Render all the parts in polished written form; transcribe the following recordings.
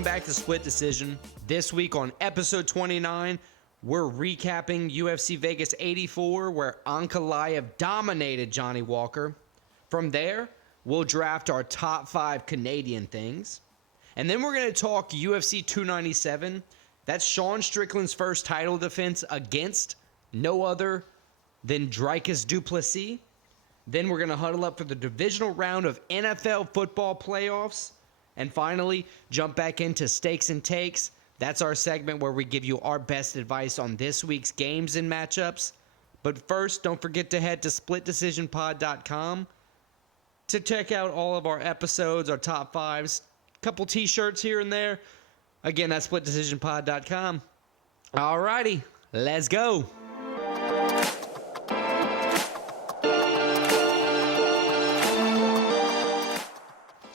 Welcome back to Split Decision. This week on episode 29, we're recapping UFC Vegas 84, where Ankalaev dominated Johnny Walker. From there, we'll draft our top 5 Canadian things. And then we're going to talk UFC 297. That's Sean Strickland's first title defense against no other than Dricus du Plessis. Then we're going to huddle up for the divisional round of NFL football playoffs. And finally, jump back into Stakes and Takes. That's our segment where we give you our best advice on this week's games and matchups. But first, don't forget to head to splitdecisionpod.com to check out all of our episodes, our top 5s, a couple t-shirts here and there. Again, that's splitdecisionpod.com. Alrighty, let's go.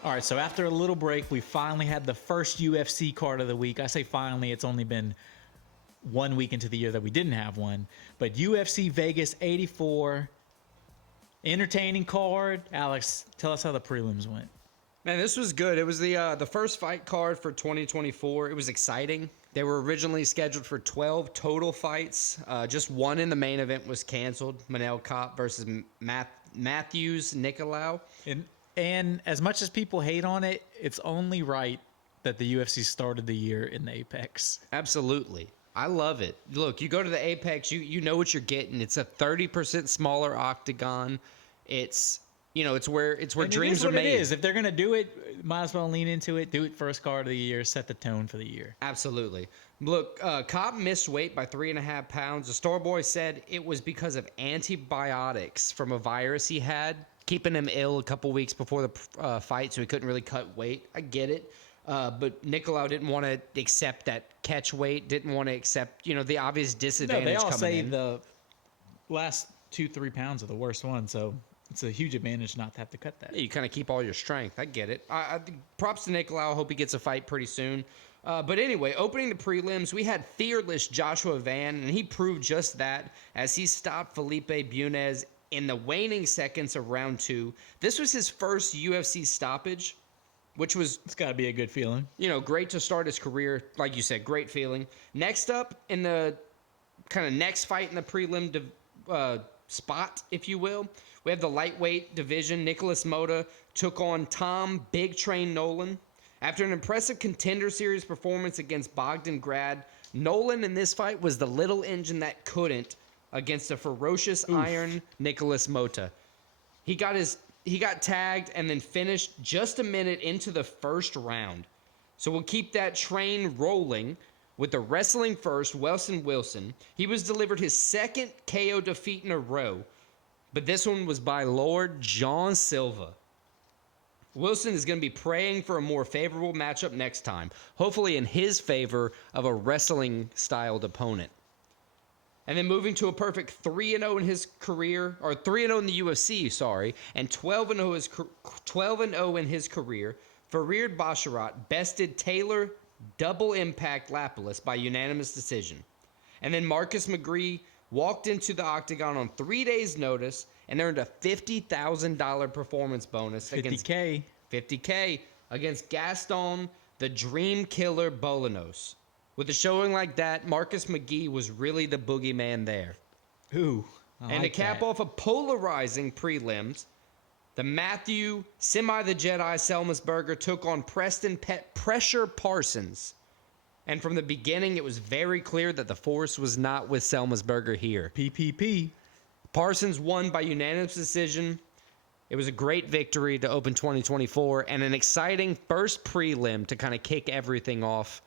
All right, so after a little break, we finally had the first UFC card of the week. I say finally, it's only been 1 week into the year that we didn't have one. But UFC Vegas 84, entertaining card. Alex, tell us how the prelims went. Man, this was good. It was the first fight card for 2024. It was exciting. They were originally scheduled for 12 total fights. Just one in the main event was canceled. Manel Kape versus Matthews Nicolau. And as much as people hate on it, it's only right that the UFC started the year in the Apex. Absolutely. I love it. Look, you go to the Apex, you know what you're getting. It's a 30% smaller octagon. It's where dreams are made. It is. If they're going to do it, might as well lean into it. Do it first card of the year, set the tone for the year. Absolutely. Look, Cobb missed weight by 3.5 pounds. The store boy said it was because of antibiotics from a virus he had, keeping him ill a couple weeks before the fight, so he couldn't really cut weight. I get it. But Nicolau didn't want to accept that catch weight, didn't want to accept, the obvious disadvantage they all coming say in. the last 2-3 pounds are the worst one, so it's a huge advantage not to have to cut that. Yeah, you kind of keep all your strength. I get it. I props to Nicolau. I hope he gets a fight pretty soon. But anyway, opening the prelims, we had fearless Joshua Van, and he proved just that as he stopped Felipe Bunez in the waning seconds of round 2. This was his first UFC stoppage, which was... It's got to be a good feeling. Great to start his career. Like you said, great feeling. Next up, in the kind of next fight in the prelim spot, if you will, we have the lightweight division. Nicholas Mota took on Tom Big Train Nolan. After an impressive Contender Series performance against Bogdan Grad, Nolan in this fight was the little engine that couldn't against a ferocious iron Nicholas Mota. He got tagged and then finished just a minute into the first round. So we'll keep that train rolling with the wrestling first, Wilson. He was delivered his second KO defeat in a row, but this one was by Lord John Silva. Wilson is going to be praying for a more favorable matchup next time, hopefully in his favor of a wrestling-styled opponent. And then moving to a perfect 3-0 in his career, or 3-0 in the UFC, and 12-0 in his career, Farid Basharat bested Taylor Double Impact Lapilus by unanimous decision. And then Marcus McGree walked into the octagon on 3 days' notice and earned a $50,000 performance bonus $50K against Gaston the Dream Killer Bolanos. With a showing like that, Marcus McGee was really the boogeyman there. And to cap off a polarizing prelims, the Matthew the Jedi Selmasberger took on Preston Pressure Parsons. And from the beginning, it was very clear that the force was not with Selmasberger here. PPP. Parsons won by unanimous decision. It was a great victory to open 2024 and an exciting first prelim to kind of kick everything off.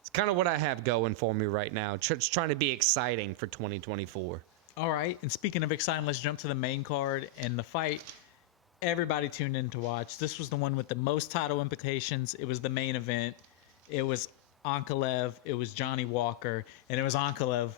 It's kind of what I have going for me right now. Just trying to be exciting for 2024. All right. And speaking of exciting, let's jump to the main card and the fight everybody tuned in to watch. This was the one with the most title implications. It was the main event. It was Ankalaev. It was Johnny Walker. And it was Ankalaev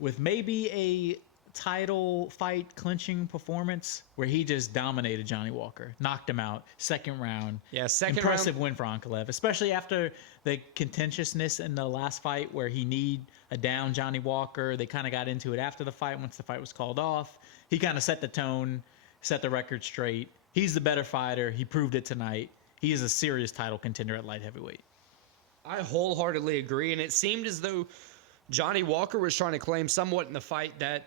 with maybe a title fight clinching performance where he just dominated Johnny Walker, knocked him out, second round. Yeah, second impressive round. Win for Ankalaev, especially after the contentiousness in the last fight where he need a down Johnny Walker. They kind of got into it after the fight once the fight was called off. He kind of set the tone, set the record straight. He's the better fighter. He proved it tonight. He is a serious title contender at light heavyweight. I wholeheartedly agree, and it seemed as though Johnny Walker was trying to claim somewhat in the fight that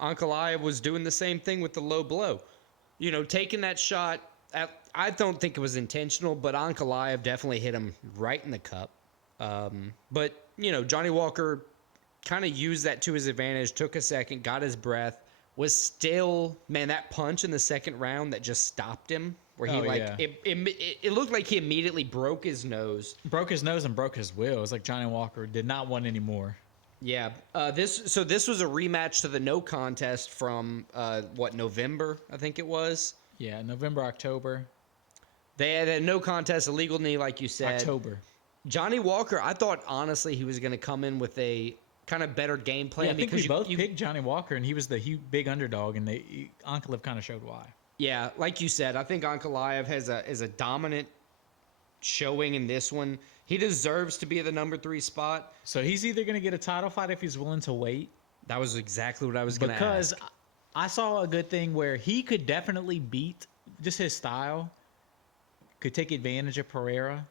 Ankalaev was doing the same thing with the low blow. You know, taking that shot, I don't think it was intentional, but Ankalaev definitely hit him right in the cup. But, you know, Johnny Walker kind of used that to his advantage, took a second, got his breath, was still, man, that punch in the second round that just stopped him, where he, it looked like he immediately broke his nose. Broke his nose and broke his will. It was like Johnny Walker did not want any more. Yeah. This was a rematch to the no contest from, November, I think it was? Yeah, November, October. They had a no contest, illegal knee, like you said. October. Johnny Walker, I thought, honestly, he was going to come in with a kind of better game plan. Yeah, I think we both picked Johnny Walker, and he was the big underdog, and Ankalaev kind of showed why. Yeah, like you said, I think Ankalaev has a dominant showing in this one. He deserves to be at the number 3 spot. So he's either going to get a title fight if he's willing to wait. That was exactly what I was going to ask. Because I saw a good thing where he could definitely beat, just his style, could take advantage of Pereira,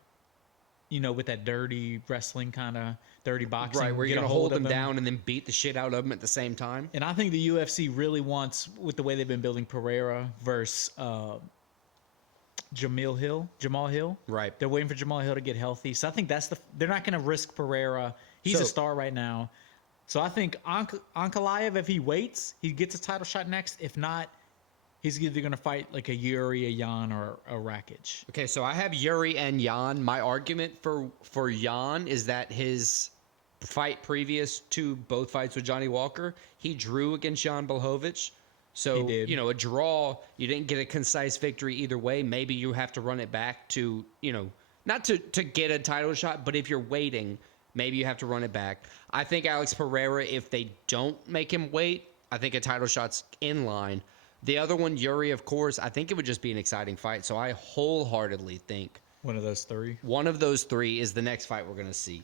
you know, with that dirty wrestling kind of dirty boxing. Right, where you're going to hold him down and then beat the shit out of him at the same time. And I think the UFC really wants, with the way they've been building Pereira versus Jamal Hill. Right. They're waiting for Jamal Hill to get healthy. So I think they're not going to risk Pereira. He's a star right now. So I think Ankalaev, if he waits, he gets a title shot next. If not, he's either going to fight like a Yuri, a Jan, or a Rakic. Okay, so I have Yuri and Jan. My argument for Jan is that his fight previous to both fights with Johnny Walker, he drew against Jan Blachowicz. So, you know, a draw, you didn't get a concise victory either way. Maybe you have to run it back to, you know, not to get a title shot, but if you're waiting, maybe you have to run it back. I think Alex Pereira, if they don't make him wait, I think a title shot's in line. The other one, Yuri, of course, I think it would just be an exciting fight. So I wholeheartedly think one of those three is the next fight we're going to see.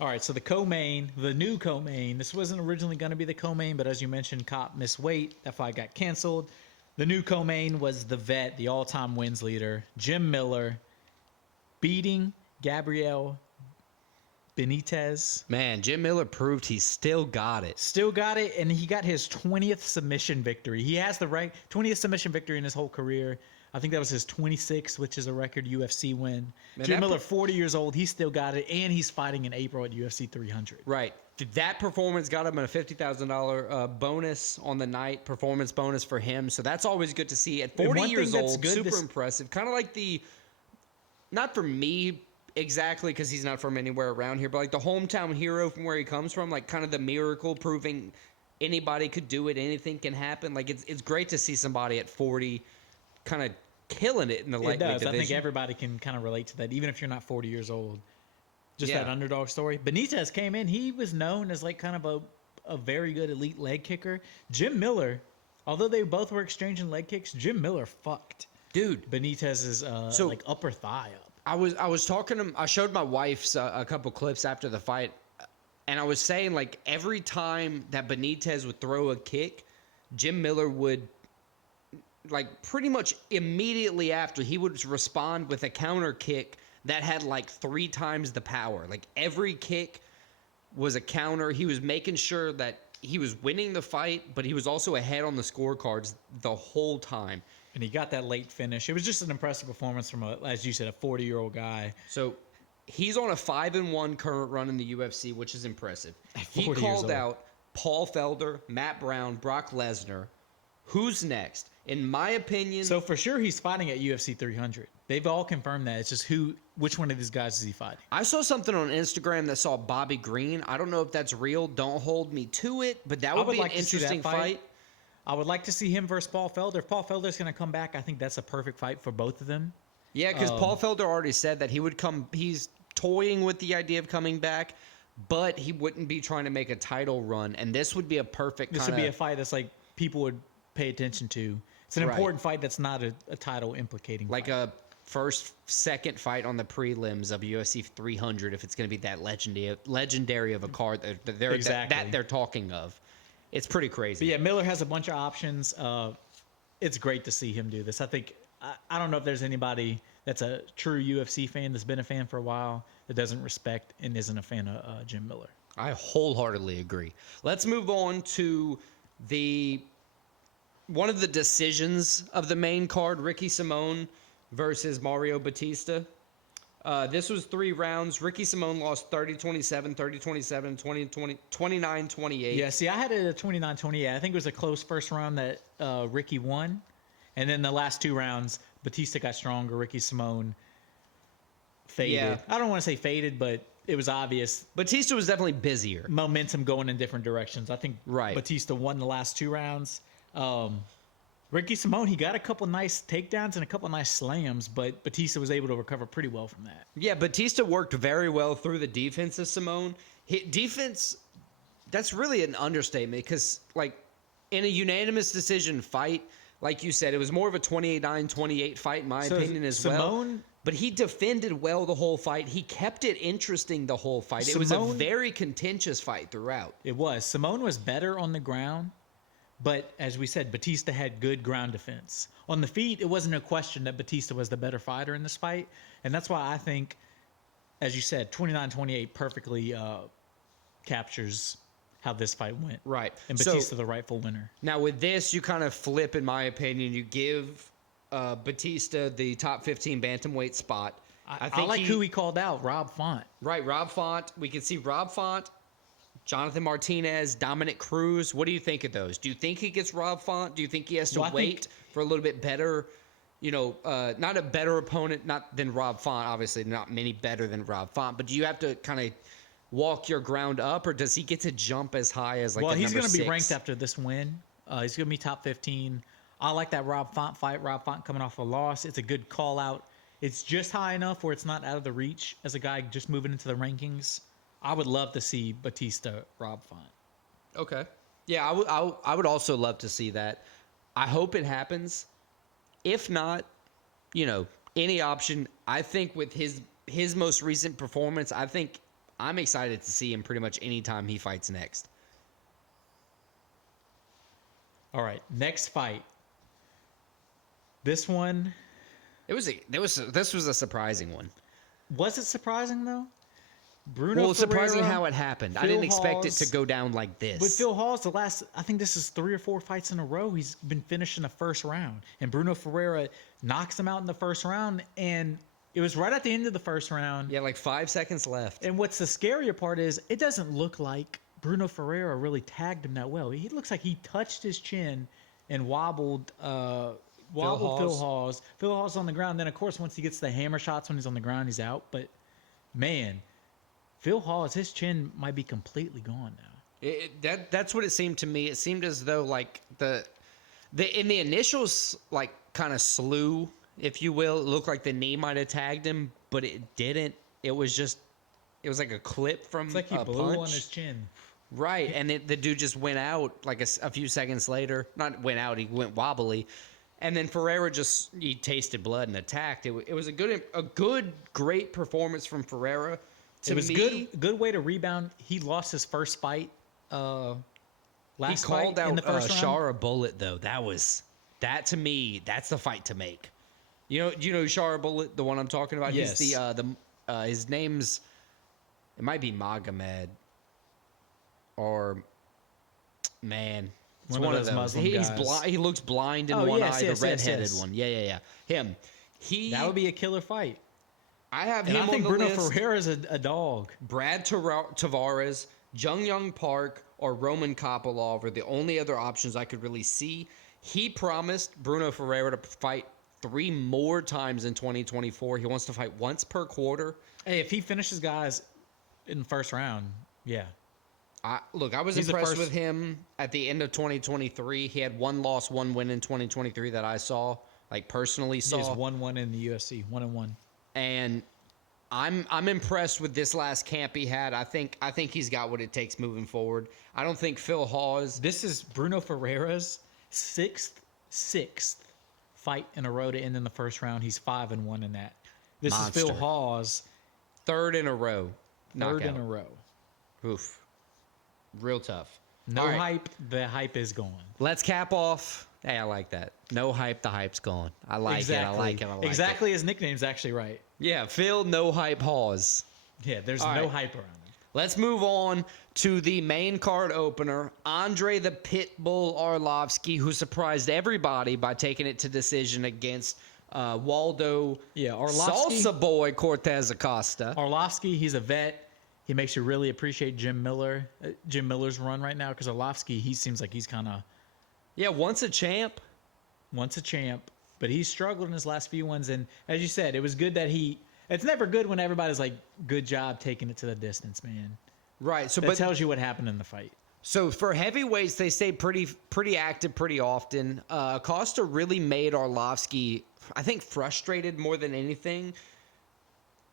All right, so the new co-main. This wasn't originally going to be the co-main, but as you mentioned, Cop missed weight. That fight got canceled. The new co-main was the vet, the all-time wins leader, Jim Miller, beating Gabriel Benitez. Man, Jim Miller proved he still got it. Still got it, and he got his 20th submission victory. He has the 20th submission victory in his whole career. I think that was his 26th, which is a record UFC win. Man, Jim Miller, 40 years old, he still got it, and he's fighting in April at UFC 300. Right. That performance got him a $50,000 bonus on the night, performance bonus for him. So that's always good to see. At 40 years old, super impressive. Kind of like not for me exactly because he's not from anywhere around here, but like the hometown hero from where he comes from, like kind of the miracle proving anybody could do it, anything can happen. Like it's great to see somebody at 40 kind of killing it in the lightweight division. I think everybody can kind of relate to that, even if you're not 40 years old. Just that underdog story. Benitez came in. He was known as like kind of a very good elite leg kicker. Jim Miller, although they both were exchanging leg kicks, Jim Miller fucked Benitez's like upper thigh up. I was talking to him. I showed my wife a couple clips after the fight, and I was saying like every time that Benitez would throw a kick, Jim Miller would, like pretty much immediately after, he would respond with a counter kick that had like 3 times the power. Like every kick was a counter. He was making sure that he was winning the fight, but he was also ahead on the scorecards the whole time. And he got that late finish. It was just an impressive performance from, as you said, a 40-year-old guy. So he's on a 5-1 current run in the UFC, which is impressive. He called out Paul Felder, Matt Brown, Brock Lesnar. Who's next? In my opinion... So for sure he's fighting at UFC 300. They've all confirmed that. It's just which one of these guys is he fighting? I saw something on Instagram that saw Bobby Green. I don't know if that's real. Don't hold me to it, but that would be an interesting fight. I would like to see him versus Paul Felder. If Paul Felder's going to come back, I think that's a perfect fight for both of them. Yeah, because Paul Felder already said that he would come. He's toying with the idea of coming back, but he wouldn't be trying to make a title run. And this would be a perfect. This would be a fight that's like people would pay attention to. It's an important fight that's not a title implicating. Like a second fight on the prelims of UFC 300. If it's going to be that legendary of a card that they're talking of. It's pretty crazy. But yeah, Miller has a bunch of options. It's great to see him do this. I think I don't know if there's anybody that's a true UFC fan that's been a fan for a while that doesn't respect and isn't a fan of Jim Miller. I wholeheartedly agree. Let's move on to one of the decisions of the main card, Ricky Simón versus Mario Batista. This was 3 rounds. Ricky Simón lost 30-27, 30-27, 29-28. Yeah, see, I had it at 29-28. I think it was a close first round that Ricky won. And then the last 2 rounds, Batista got stronger. Ricky Simón faded. Yeah. I don't want to say faded, but it was obvious. Batista was definitely busier. Momentum going in different directions. I think Batista won the last 2 rounds. Ricky Simón, he got a couple nice takedowns and a couple nice slams, but Batista was able to recover pretty well from that. Yeah, Batista worked very well through the defense of Simón. Defense, that's really an understatement because, like, in a unanimous decision fight, like you said, it was more of a 28-9-28 fight, in my opinion, as well. But he defended well the whole fight. He kept it interesting the whole fight. It was a very contentious fight throughout. It was. Simón was better on the ground, but as we said, Batista had good ground defense. On the feet, it wasn't a question that Batista was the better fighter in this fight. And that's why I think, as you said, 29-28 perfectly captures how this fight went. Right. And Batista the rightful winner. Now, with this, you kind of flip, in my opinion. You give Batista the top 15 bantamweight spot. I like who he called out, Rob Font. Right, Rob Font. We can see Rob Font, Jonathan Martinez, Dominic Cruz. What do you think of those? Do you think he gets Rob Font? Do you think he has to wait for a little bit better, not a better opponent than Rob Font, obviously not many better than Rob Font, but do you have to kind of walk your ground up, or does he get to jump as high as he's going to be ranked after this win. He's going to be top 15. I like that Rob Font fight. Rob Font coming off a loss. It's a good call out. It's just high enough where it's not out of the reach as a guy just moving into the rankings. I would love to see Batista, Rob Font. Okay. Yeah, I would also love to see that. I hope it happens. If not, any option. I think with his most recent performance, I'm excited to see him pretty much any time he fights next. All right, next fight. This one, this was a surprising one. Was it surprising though? Surprising how it happened. I didn't expect it to go down like this. With Phil Hawes, I think this is 3 or 4 fights in a row. He's been finishing the first round, and Bruno Ferreira knocks him out in the first round, and it was right at the end of the first round. Yeah, like 5 seconds left. And what's the scarier part is it doesn't look like Bruno Ferreira really tagged him that well. He looks like he touched his chin and wobbled Phil Hawes. Phil Hawes on the ground. Then, of course, once he gets the hammer shots when he's on the ground, he's out. But, man, Phil Hawes, his chin might be completely gone now. That's what it seemed to me. It seemed as though, like, in the initial, like, kind of slew, if you will, it looked like the knee might have tagged him, but it didn't. It was like a clip from it's like he blew punch on his chin. Right, and the dude just went out like a few seconds later. Not went out, he went wobbly. And then Ferreira he tasted blood and attacked. It was a great performance from Ferreira. It was good way to rebound. He lost his first fight last he called fight out in the first round. Shara Bullet, though. That to me, that's the fight to make. Do you know Shara Bullet, the one I'm talking about? Yes. He's his name's, it might be Magomed, or, man, it's one of those Muslim He's guys. blind. He looks blind in one eye. Yes, the redheaded yes. one. Yeah. Him. That would be a killer fight. I have And him I think on the Bruno list. Ferreira is a dog. Brad Tavares, Jung Young Park, or Roman Kopylov are the only other options I could really see. He promised Bruno Ferreira to fight 3 more times in 2024. He wants to fight once per quarter. Hey, if he finishes guys in the first round, yeah. I was impressed with him at the end of 2023. He had 1 loss, 1 win in 2023 that I saw, like personally saw. He's 1-1 in the UFC, 1-1. And I'm impressed with this last camp he had. I think he's got what it takes moving forward. I don't think Phil Hawes. This is Bruno Ferreira's sixth fight in a row to end in the first round. He's 5-1 in that. This Monster. is Phil Hawes' 3rd in a row. Third in a row. Oof. Real tough. No All right. hype. The hype is gone. Let's cap off Hey, I like that. No hype, the hype's gone. I like it. I like it. I like exactly. His nickname's actually right. it. Yeah, Phil, no hype Hawes. Yeah, there's All no right. hype around him. Let's move on to the main card opener. Andre the Pitbull Arlovsky, who surprised everybody by taking it to decision against Waldo Arlovsky. Salsa Boy Cortez Acosta. Arlovsky, he's a vet. He makes you really appreciate Jim Miller's run right now, because Arlovsky, he seems like he's kind of Once a champ. But he's struggled in his last few ones. And as you said, it was good that it's never good when everybody's like, good job taking it to the distance, man. Right. So, That tells you what happened in the fight. So for heavyweights, they stay pretty active pretty often. Acosta really made Arlovsky, I think, frustrated more than anything.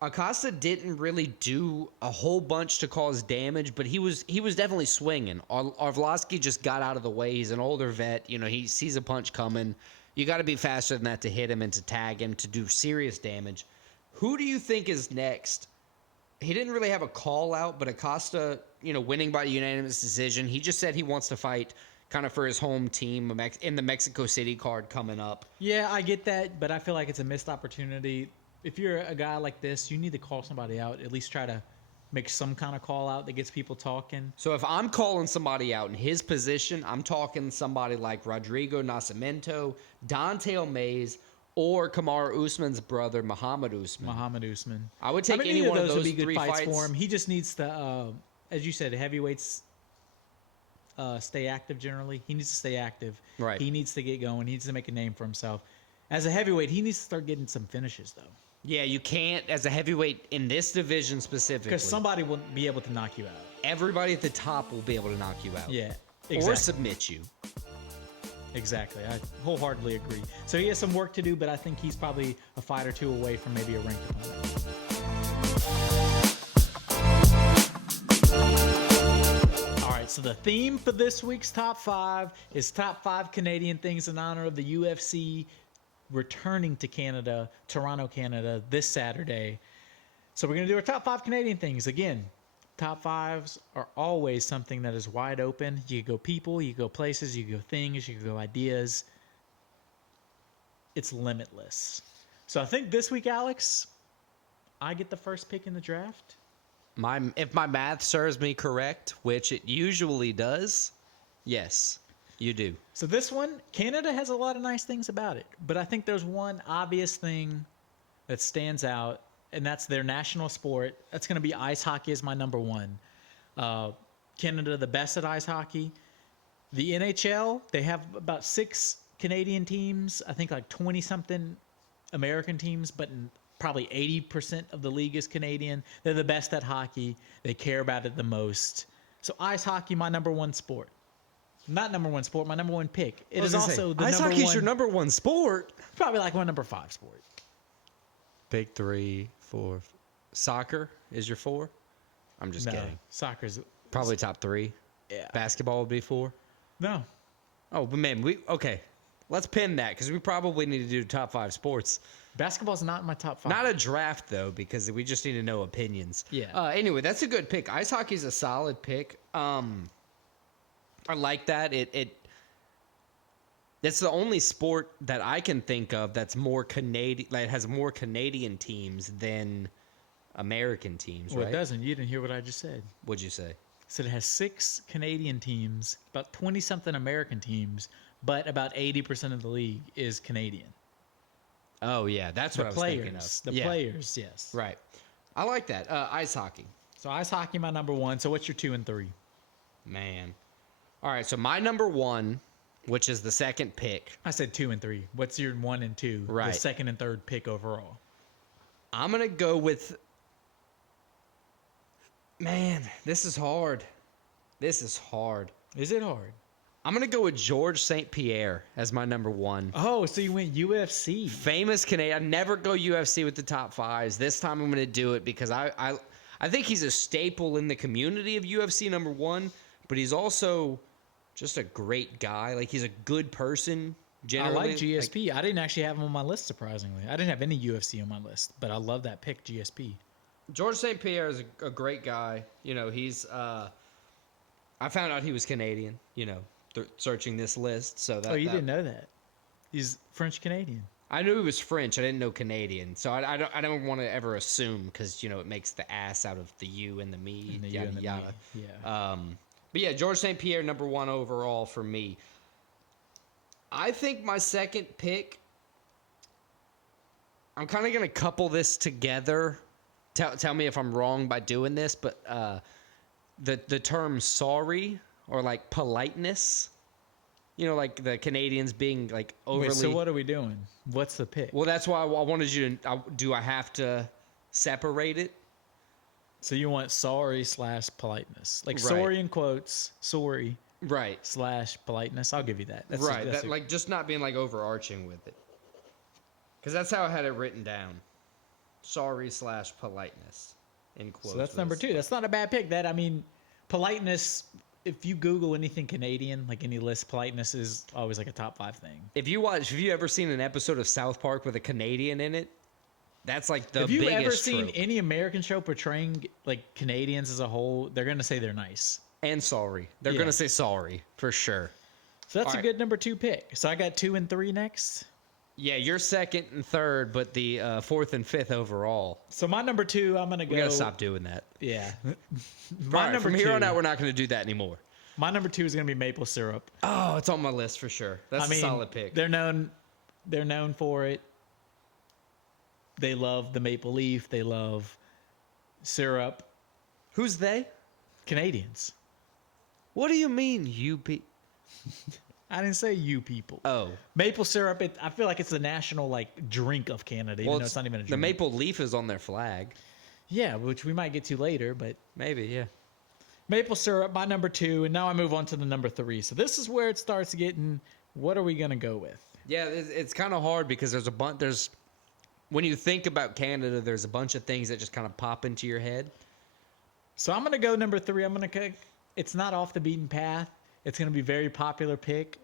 Acosta didn't really do a whole bunch to cause damage, but he was definitely swinging. Arlovsky just got out of the way. He's an older vet. He sees a punch coming. You got to be faster than that to hit him and to tag him to do serious damage. Who do you think is next? He didn't really have a call out, but Acosta, winning by unanimous decision. He just said he wants to fight kind of for his home team in the Mexico City card coming up. Yeah, I get that, but I feel like it's a missed opportunity. If you're a guy like this, you need to call somebody out. At least try to make some kind of call out that gets people talking. So if I'm calling somebody out in his position, I'm talking somebody like Rodrigo Nascimento, Don'Tale Mayes, or Kamaru Usman's brother, Muhammad Usman. I would take any one of those would be good three fights fights for him. He just needs to, as you said, heavyweights stay active generally. He needs to stay active. Right. He needs to get going. He needs to make a name for himself. As a heavyweight, he needs to start getting some finishes, though. Yeah, you can't, as a heavyweight in this division specifically. Because somebody will be able to knock you out. Everybody at the top will be able to knock you out. Yeah, exactly. Or submit you. Exactly. I wholeheartedly agree. So he has some work to do, but I think he's probably a fight or two away from maybe a ranked opponent. All right, so the theme for this week's top 5 is top 5 Canadian things in honor of the UFC returning to Canada, Toronto, Canada, this Saturday. So we're going to do our top 5 Canadian things. Again, top 5s are always something that is wide open. You can go people, you can go places, you can go things, you can go ideas. It's limitless. So I think this week, Alex, I get the first pick in the draft. If my math serves me correct, which it usually does, yes, you do. So this one, Canada has a lot of nice things about it, but I think there's one obvious thing that stands out, and that's their national sport. That's going to be ice hockey as my number 1. Canada, the best at ice hockey. The NHL, they have about 6 Canadian teams. I think like 20-something American teams, but probably 80% of the league is Canadian. They're the best at hockey. They care about it the most. So ice hockey, my number 1 sport. Not number 1 sport, my number 1 pick. It is also the ice number hockey's 1, your number 1 sport. probably like my number 5 sport. Pick 3, 4. Soccer is your 4? I'm just kidding. Soccer's Probably top 3. Yeah. Basketball would be 4. No. Oh, but man, okay. Let's pin that because we probably need to do top 5 sports. Basketball's not in my top 5. Not a draft though, because we just need to know opinions. Yeah. Anyway, that's a good pick. Ice hockey's a solid pick. I like that. That's the only sport that I can think of that's more Canadian. Like, has more Canadian teams than American teams. Well, right? it doesn't. You didn't hear what I just said. What'd you say? So it has 6 Canadian teams, about 20-something American teams, but about 80% of the league is Canadian. Oh yeah, that's what I was thinking of. The players, yes. Right. I like that. Ice hockey. So ice hockey, my number 1. So what's your 2 and 3? Man. All right, so my number 1, which is the second pick. I said 2 and 3. What's your 1 and 2? Right. The second and third pick overall. I'm going to go with... Man, this is hard. This is hard. Is it hard? I'm going to go with Georges St. Pierre as my number 1. Oh, so you went UFC. Famous Canadian. I never go UFC with the top 5s. This time I'm going to do it because I think he's a staple in the community of UFC, number 1, but he's also just a great guy. Like, he's a good person, generally. I like GSP. I didn't actually have him on my list, surprisingly. I didn't have any UFC on my list, but I love that pick, GSP. Georges St. Pierre is a great guy. He's... I found out he was Canadian, searching this list. So that Oh, you didn't know that? He's French Canadian. I knew he was French. I didn't know Canadian. So I don't want to ever assume because it makes the ass out of the you and the me. And the yada you and the yada. me. Yeah. But yeah, George St. Pierre, number 1 overall for me. I think my second pick, I'm kind of going to couple this together. Tell me if I'm wrong by doing this, but the term sorry or like politeness, like the Canadians being like overly. Wait, so what are we doing? What's the pick? Well, that's why I wanted you to. Do I have to separate it? So you want sorry / politeness. Like Right. sorry in quotes, sorry Right. / politeness. I'll give you that. That's Right. that's That, like just not being like overarching with it. Because that's how I had it written down. Sorry / politeness. In quotes. so that's number 2. That's not a bad pick. Politeness, if you Google anything Canadian, like any list, politeness is always like a top 5 thing. If you ever seen an episode of South Park with a Canadian in it, that's like the Have you biggest ever seen trope. any American show portraying like Canadians as a whole? They're gonna say they're nice. And sorry. They're Yeah. going to say sorry for sure. So that's All a right. good number 2 pick. So I got 2 and 3 next. Yeah, you're second and third, but the 4th and 5th overall. So my number 2, I'm gonna go. We got to stop doing that. Yeah. All my right, number from here on 2 out, we're not going to do that anymore. My number 2 is gonna be maple syrup. Oh, it's on my list for sure. That's a solid pick. They're known for it. They love the maple leaf. They love syrup. Who's they? Canadians. What do you mean, you pe... I didn't say you people. Oh. Maple syrup. I feel like it's the national like drink of Canada, even though it's not even a drink. The maple leaf is on their flag. Yeah, which we might get to later, but Maybe, yeah. maple syrup, my number 2, and now I move on to the number 3. So this is where it starts getting. What are we gonna go with? Yeah, it's kind of hard because there's when you think about Canada, there's a bunch of things that just kind of pop into your head. So I'm gonna go number 3. It's not off the beaten path. It's gonna be a very popular pick,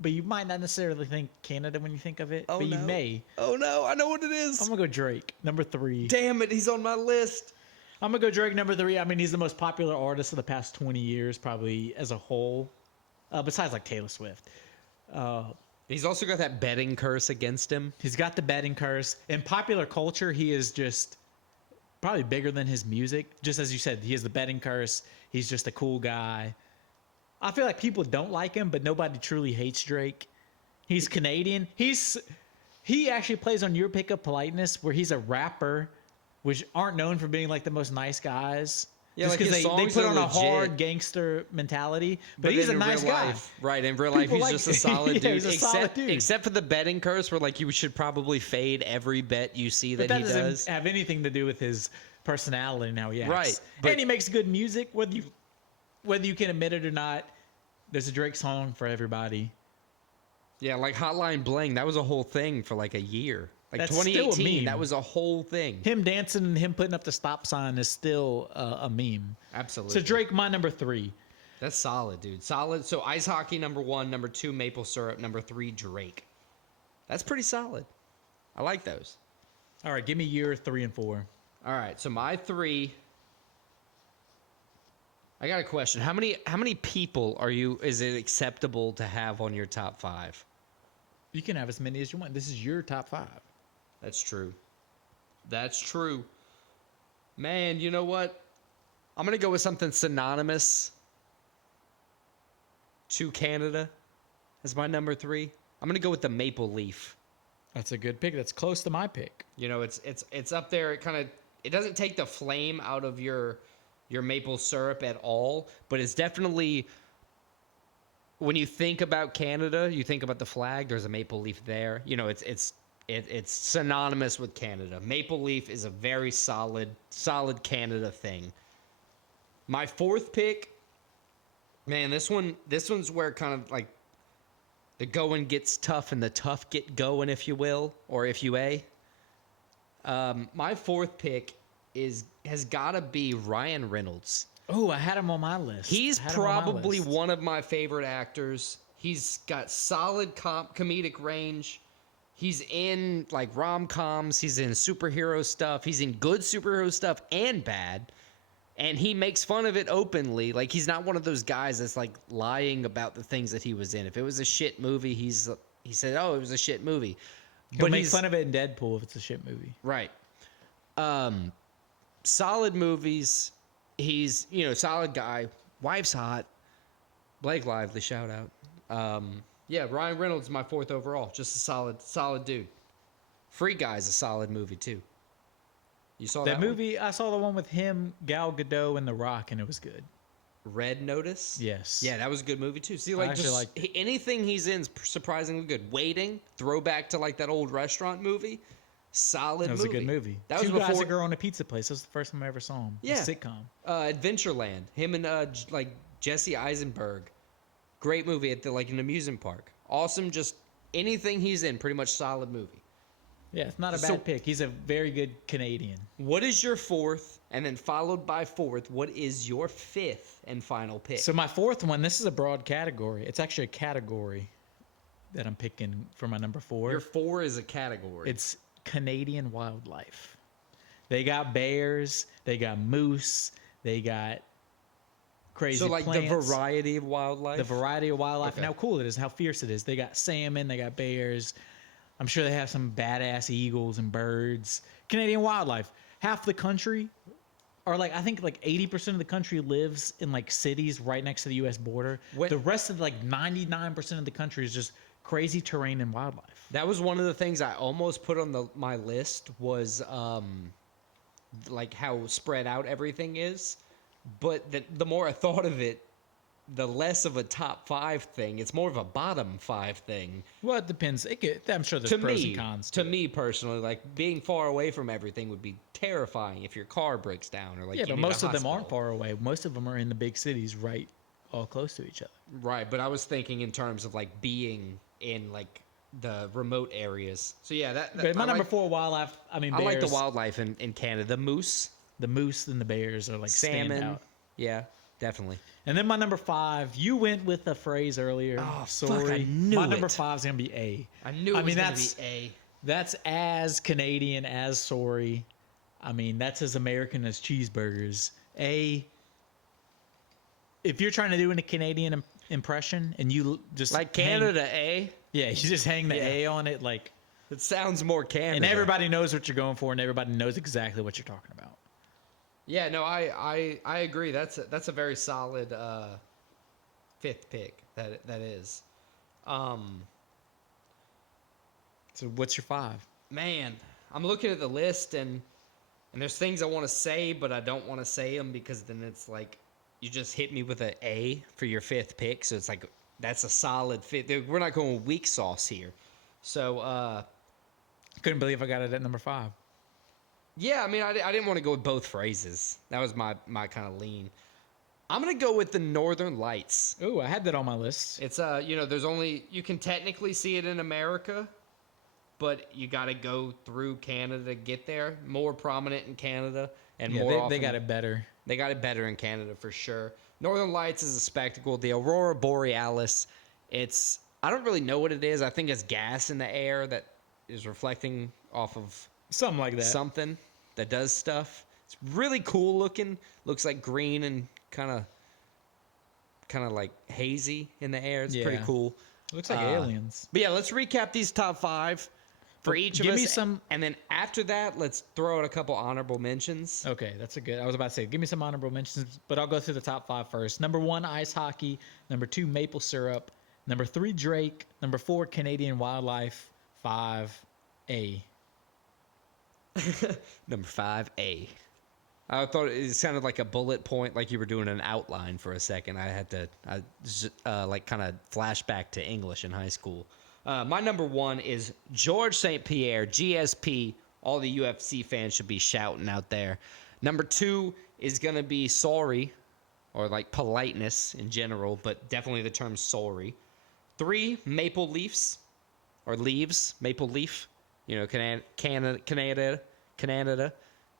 but you might not necessarily think Canada when you think of it. You may. Oh no, I know what it is. I'm gonna go Drake, number 3. Damn it, he's on my list. I'm gonna go Drake, number 3. I mean, he's the most popular artist of the past 20 years, probably as a whole, besides like Taylor Swift. He's also got that betting curse against him. He's got the betting curse. In popular culture, he is just probably bigger than his music. Just as you said, he has the betting curse. He's just a cool guy. I feel like people don't like him, but nobody truly hates Drake. He's Canadian. He actually plays on your pick of politeness, where he's a rapper, which aren't known for being like the most nice guys. Yeah, just like because his they songs put are on a legit. hard gangster mentality. But he's a in nice real guy. life, right? In real life, People he's like- just a solid Yeah, dude. he's a solid dude. Except for the betting curse, where like you should probably fade every bet you see But that that he doesn't does. have anything to do with his personality and how he acts. Right, but- And he makes good music, whether you can admit it or not. There's a Drake song for everybody. Yeah, like Hotline Bling, that was a whole thing for like a year. Like That's still a 2018, meme. that was a whole thing. Him dancing and him putting up the stop sign is still a meme. Absolutely. So Drake, my number 3. That's solid, dude. Solid. So ice hockey, number 1. Number 2, maple syrup. Number 3, Drake. That's pretty solid. I like those. All right, give me your 3 and 4. All right, so my 3. I got a question. How many people is it acceptable to have on your top 5? You can have as many as you want. This is your top 5. That's true. That's true. Man, you know what? I'm going to go with something synonymous to Canada as my number 3. I'm going to go with the maple leaf. That's a good pick. That's close to my pick. It's up there. It doesn't take the flame out of your maple syrup at all, but it's definitely, when you think about Canada, you think about the flag. There's a maple leaf there. It's synonymous with Canada. Maple leaf is a very solid Canada thing. My 4th pick, man, this one's where kind of like the going gets tough and the tough get going, if you will, or if you a. My 4th pick has got to be Ryan Reynolds. Oh, I had him on my list. He's probably one of my favorite actors. He's got solid comedic range. He's in like rom-coms. He's in superhero stuff. He's in good superhero stuff and bad. And he makes fun of it openly. Like, he's not one of those guys that's like lying about the things that he was in. If it was a shit movie, he said, "Oh, it was a shit movie." He'll make fun of it in Deadpool if it's a shit movie. Right. Solid movies. He's, solid guy. Wife's hot. Blake Lively, shout out. Yeah, Ryan Reynolds is my 4th overall. Just a solid dude. Free Guy's a solid movie too. You saw that movie? I saw the one with him, Gal Gadot, and The Rock, and it was good. Red Notice? Yes. Yeah, that was a good movie too. See, like, anything he's in is surprisingly good. Waiting, throwback to like that old restaurant movie. Solid movie. That was a good movie. That Two was guys, a girl, on a pizza place. That was the first time I ever saw him. Yeah. A sitcom. Adventureland. Him and like Jesse Eisenberg. Great movie at an amusement park. Awesome. Just anything he's in, pretty much solid movie. Yeah, it's not a bad pick. He's a very good Canadian. What is your 4th? And then followed by 4th, what is your 5th and final pick? So my 4th one, this is a broad category. It's actually a category that I'm picking for my number 4. Your 4 is a category. It's Canadian wildlife. They got bears. They got moose. They got crazy plants. The variety of wildlife? The variety of wildlife. Okay. And how cool it is, how fierce it is. They got salmon. They got bears. I'm sure they have some badass eagles and birds. Canadian wildlife. Half the country, or I think 80% of the country lives in cities right next to the U.S. border. The rest of 99% of the country is just crazy terrain and wildlife. That was one of the things I almost put on my list was how spread out everything is. But the more I thought of it, the less of a top 5 thing. It's more of a bottom 5 thing. Well, it depends. I'm sure there's pros and cons. To me personally, being far away from everything would be terrifying if your car breaks down or but most of them aren't far away. Most of them are in the big cities, right, all close to each other. Right, but I was thinking in terms of being in the remote areas. So yeah, my number 4 wildlife. I mean, bears. I like the wildlife in Canada. The moose and the bears are salmon. Stand out. Yeah, definitely. And then my number 5, you went with a phrase earlier. Oh, sorry. Fuck, I knew my number 5 is gonna be A. I knew it was gonna be A. That's as Canadian as sorry. I mean, that's as American as cheeseburgers. A. If you're trying to do a Canadian impression and you just Canada, A. Yeah, you just hang the A on it, it sounds more Canada. And everybody knows what you're going for, and everybody knows exactly what you're talking about. Yeah, no, I agree. That's a very solid 5th pick. That is. So what's your 5? Man, I'm looking at the list and there's things I want to say, but I don't want to say them because then it's you just hit me with an A for your 5th pick. So it's that's a solid fit. We're not going weak sauce here. So couldn't believe I got it at number 5. Yeah, I mean, I didn't want to go with both phrases. That was my kind of lean. I'm going to go with the Northern Lights. Ooh, I had that on my list. It's, there's you can technically see it in America, but you got to go through Canada to get there. More prominent in Canada and more often. They got it better. They got it better in Canada for sure. Northern Lights is a spectacle. The Aurora Borealis, I don't really know what it is. I think it's gas in the air that is reflecting off of something like that. Something that does stuff. It's really cool looking. Looks like green and kind of hazy in the air. It's pretty cool. Looks like aliens. But yeah, let's recap these top 5 for each of us. Give me some, and then after that, let's throw out a couple honorable mentions. Okay, that's a good. I was about to say, give me some honorable mentions, but I'll go through the top 5 first. Number 1, ice hockey. Number 2, maple syrup. Number 3, Drake. Number 4, Canadian wildlife. 5, A. Number 5A. I thought it sounded like a bullet point, like you were doing an outline for a second. I had to kind of flash back to English in high school. My number 1 is George St. Pierre, GSP. All the UFC fans should be shouting out there. Number 2 is going to be sorry, or politeness in general, but definitely the term sorry. 3, maple leaves, or leaves, maple leaf. Canada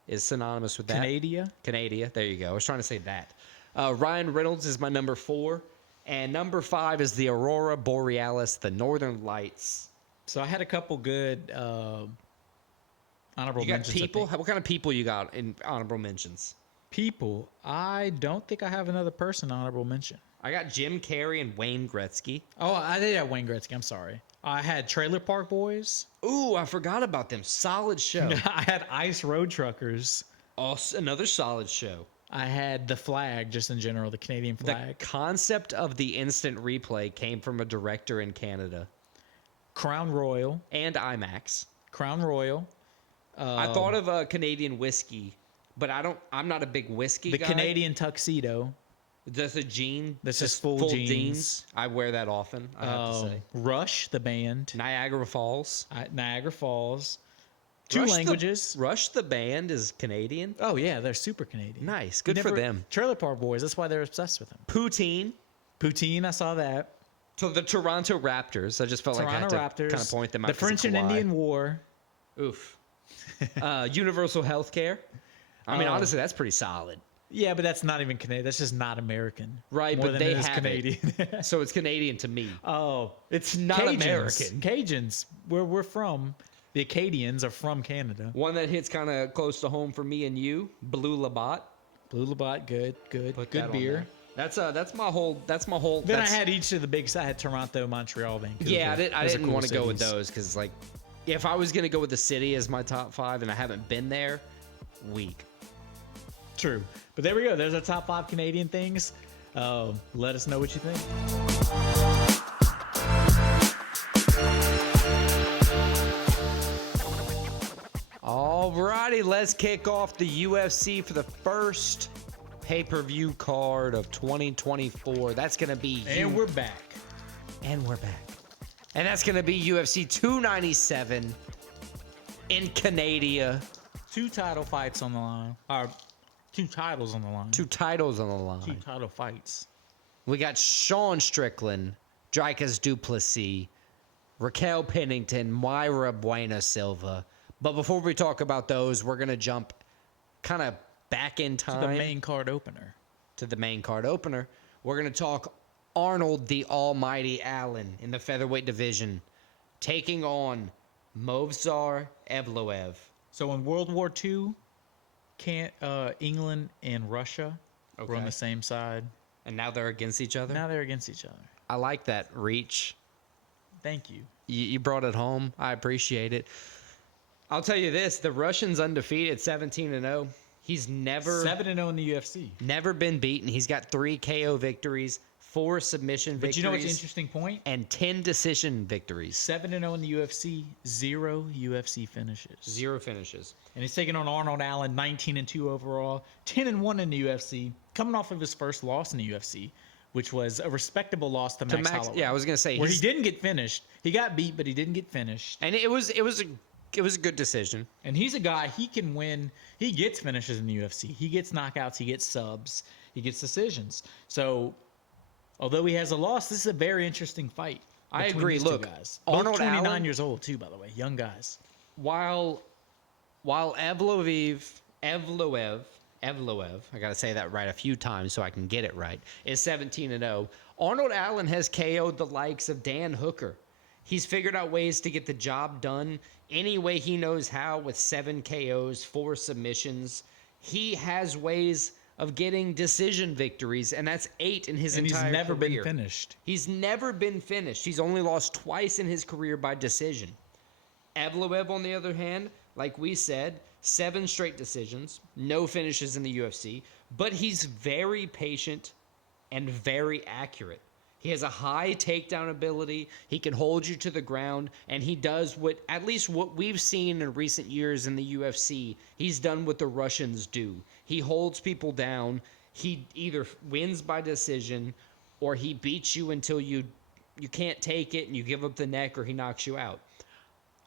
is synonymous with that. Canada. There you go. I was trying to say that. Ryan Reynolds is my number 4. And number 5 is the Aurora Borealis, the Northern Lights. So I had a couple good honorable mentions. You got people? What kind of people you got in honorable mentions? People, I don't think I have another person honorable mention. I got Jim Carrey and Wayne Gretzky. Oh, I did have Wayne Gretzky. I'm sorry. I had Trailer Park Boys. Ooh, I forgot about them. Solid show. I had Ice Road Truckers. Also, another solid show. I had The Flag, just in general, the Canadian flag. The concept of the instant replay came from a director in Canada. Crown Royal. And IMAX. Crown Royal. I thought of a Canadian whiskey, but I'm not a big whiskey The guy. Canadian Tuxedo. That's a jean. This is just full jeans. I wear that often, I have to say. Rush, the band. Niagara Falls. Niagara Falls. Two Rush languages. Rush the band is Canadian. Oh, yeah, they're super Canadian. Nice. Good for them. Trailer Park Boys, that's why they're obsessed with them. Poutine. Poutine, I saw that. So the Toronto Raptors. I just felt like I had to kind of point them out. The French and Indian War. Oof. Universal Healthcare. I mean, honestly, that's pretty solid. Yeah, but that's not even Canadian. That's just not American. Right, More but than they it is have Canadian. it. So it's Canadian to me. Oh, It's not Cajuns. American. Cajuns, where we're from, the Acadians are from Canada. One that hits kind of close to home for me and you, Blue Labatt. Blue Labatt, good Put that good on beer. there. That's my whole. Then I had each of the big. I had Toronto, Montreal, Vancouver. Yeah, I Those are didn't cool want to go with cities. those because like, if I was gonna go with the city as my top 5 and I haven't been there, weak. True, but there we go. There's our top 5 Canadian things. Let us know what you think. Alrighty, let's kick off the UFC for the first pay-per-view card of 2024. That's gonna be And we're back. And we're back. And that's going to be UFC 297 in Canada. 2 title fights on the line. Or 2 titles on the line. 2 titles on the 2 line. title fights. We got Sean Strickland, Dricus Du Plessis, Raquel Pennington, Myra Bueno Silva. But before we talk about those, we're going to jump kind of back in time. The main card opener. To the main card opener. We're going to talk Arnold the Almighty Allen in the featherweight division, taking on Movsar Evloev. So in World War II, England and Russia were on Okay. the same side. And now they're against each other? Now they're against each other. I like that reach. Thank you. You brought it home. I appreciate it. I'll tell you this, the Russian's undefeated, 17-0. He's never 7-0 in the UFC. never been beaten. He's got 3 KO victories, 4 submission But victories, you know what's an interesting point? and 10 decision victories. 7-0 in the UFC, 0 UFC finishes. 0 finishes. And he's taking on Arnold Allen, 19-2 overall, 10-1 in the UFC, coming off of his first loss in the UFC, which was a respectable loss to Max Holloway. Yeah, I was going to say. Where he didn't get finished. He got beat, but he didn't get finished. And it was a good decision. And he's a guy, he can win. He gets finishes in the UFC. He gets knockouts. He gets subs. He gets decisions. So, although he has a loss, this is a very interesting fight. I between agree. these two Look, guys. Both Arnold 29 Allen- years old, too, by the way. Young guys. While Evloev, I got to say that right a few times so I can get it right, is 17-0. Arnold Allen has KO'd the likes of Dan Hooker. He's figured out ways to get the job done any way he knows how with 7 KOs, 4 submissions. He has ways of getting decision victories, and that's 8 in his And entire he's never career. been finished. He's never been finished. He's only lost twice in his career by decision. Evloev, on the other hand, like we said, 7 straight decisions, no finishes in the UFC, but he's very patient and very accurate. He has a high takedown ability. He can hold you to the ground, and he does at least what we've seen in recent years in the UFC, he's done what the Russians do. He holds people down. He either wins by decision or he beats you until you can't take it and you give up the neck, or he knocks you out.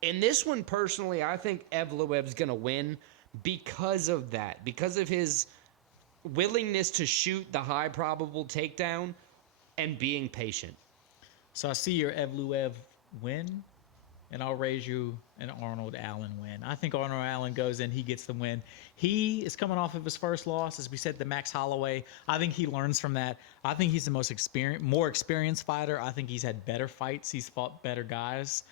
In this one, personally, I think Evloev's going to win because of that, because of his willingness to shoot the high probable takedown and being patient. So I see your Evloev win, and I'll raise you an Arnold Allen win. I think Arnold Allen goes in, he gets the win. He is coming off of his first loss, as we said, to Max Holloway. I think he learns from that. I think he's the more experienced fighter. I think he's had better fights. He's fought better guys.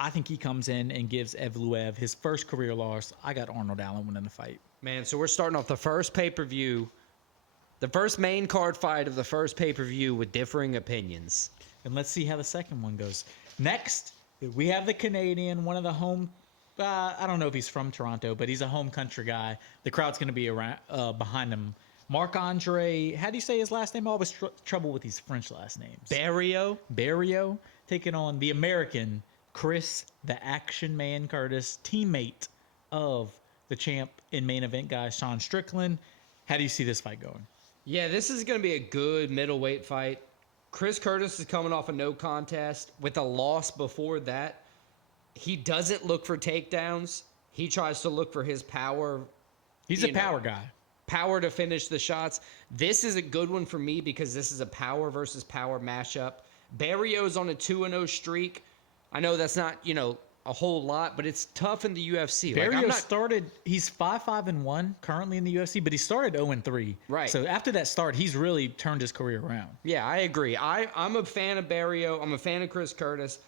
I think he comes in and gives Evloev his first career loss. I got Arnold Allen winning the fight. Man, so we're starting off the first pay-per-view, the first main card fight of the first pay-per-view with differing opinions. And let's see how the second one goes. Next, we have the Canadian, one of the home. I don't know if he's from Toronto, but he's a home country guy. The crowd's going to be around behind him. Marc-Andre, how do you say his last name? I always trouble with these French last names. Barrio, taking on the American Chris, the Action Man Curtis, teammate of the champ in main event guy, Sean Strickland. How do you see this fight going? Yeah, this is going to be a good middleweight fight. Chris Curtis is coming off a no contest with a loss before that. He doesn't look for takedowns. He tries to look for his power. He's a power guy. Power to finish the shots. This is a good one for me because this is a power versus power matchup. Barrio's on a 2-0 streak. I know that's not, a whole lot, but it's tough in the UFC. Barrio started, he's 5-1 currently in the UFC, but he started 0-3. Right. So after that start, he's really turned his career around. Yeah, I agree. I'm a fan of Barrio. I'm a fan of Chris Curtis.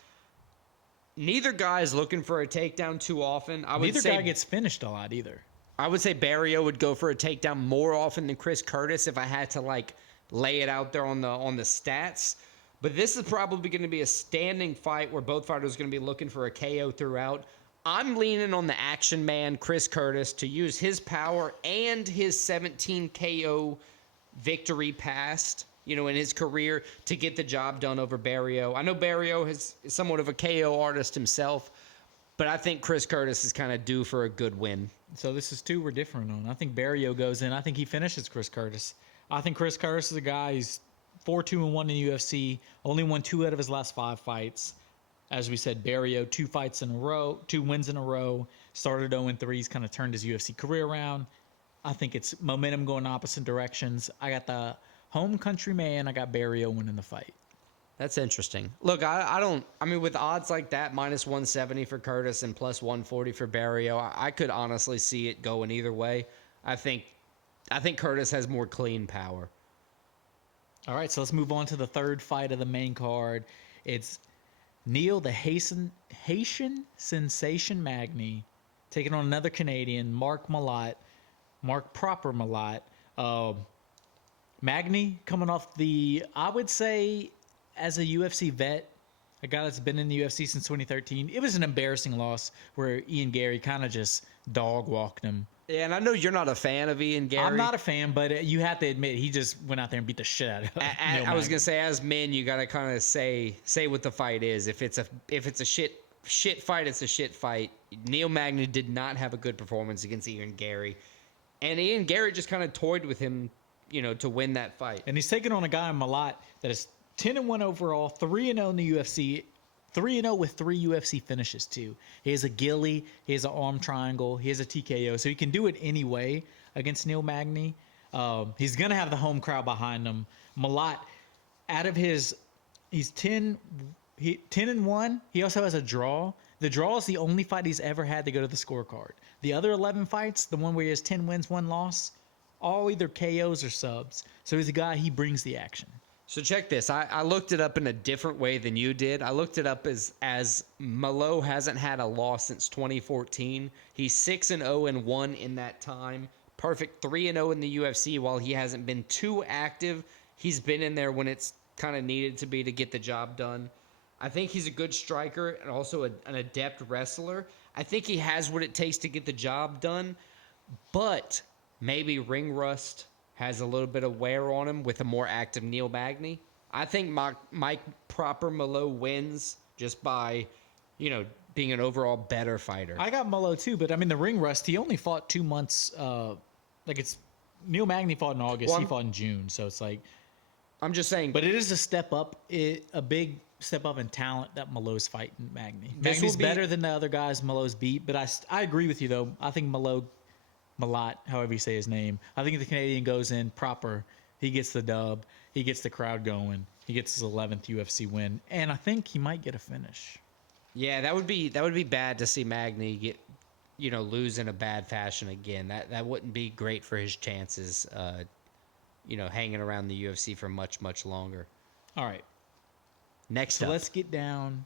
Neither guy is looking for a takedown too often. Neither guy gets finished a lot either. I would say Barrio would go for a takedown more often than Chris Curtis if I had to lay it out there on the stats. But this is probably going to be a standing fight where both fighters are going to be looking for a KO throughout. I'm leaning on the action man, Chris Curtis, to use his power and his 17 KO victory past, in his career to get the job done over Barrio. I know Barrio is somewhat of a KO artist himself, but I think Chris Curtis is kind of due for a good win. So this is two we're different on. I think Barrio goes in. I think he finishes Chris Curtis. I think Chris Curtis is a guy who's 4-2-1 in the UFC, only won 2 out of his last 5 fights. As we said, Barrio, 2 wins in a row, started 0-3, he's kind of turned his UFC career around. I think it's momentum going opposite directions. I got the home country man, I got Barrio winning the fight. That's interesting. Look, with odds like that, minus 170 for Curtis and plus 140 for Barrio, I could honestly see it going either way. I think Curtis has more clean power. All right, so let's move on to the third fight of the main card. It's Neil the Haitian Sensation Magny taking on another Canadian, Mark Proper Malott. Magny coming off I would say, as a UFC vet, a guy that's been in the UFC since 2013, it was an embarrassing loss where Ian Gary kind of just dog walked him. Yeah, and I know you're not a fan of Ian Gary. I'm not a fan, but you have to admit he just went out there and beat the shit out of him. I was gonna say, as men, you gotta kind of say what the fight is. If it's a shit fight, it's a shit fight. Neil Magny did not have a good performance against Ian Gary, and Ian Gary just kind of toyed with him, to win that fight. And he's taking on a guy in Malott that is 10-1 overall, 3-0 in the UFC. 3-0 with 3 UFC finishes, too. He has a ghillie, he has an arm triangle, he has a TKO, so he can do it anyway against Neil Magny. He's going to have the home crowd behind him. Malott, he's 10-1. He also has a draw. The draw is the only fight he's ever had to go to the scorecard. The other 11 fights, the one where he has 10 wins, 1 loss, all either KOs or subs. So he's a guy, he brings the action. So check this. I looked it up in a different way than you did. I looked it up as Malo hasn't had a loss since 2014. He's 6-0-1 in that time. Perfect 3-0 in the UFC. While he hasn't been too active, he's been in there when it's kind of needed to be to get the job done. I think he's a good striker and also an adept wrestler. I think he has what it takes to get the job done, but maybe ring rust has a little bit of wear on him with a more active Neil Magny. I think Mike Proper Malo wins just by, being an overall better fighter. I got Malo too, but the ring rust, he only fought 2 months. Neil Magny fought in August, he fought in June, so it's like. I'm just saying. But it is a step up, a big step up in talent that Malo's fighting Magny. Magny's better than the other guys Malo's beat, but I agree with you though. I think Malott, however you say his name. I think the Canadian goes in proper. He gets the dub. He gets the crowd going. He gets his 11th UFC win, and I think he might get a finish. Yeah, that would be bad to see Magny get, lose in a bad fashion again. That wouldn't be great for his chances, hanging around the UFC for much, much longer. All right. Next up. Let's get down.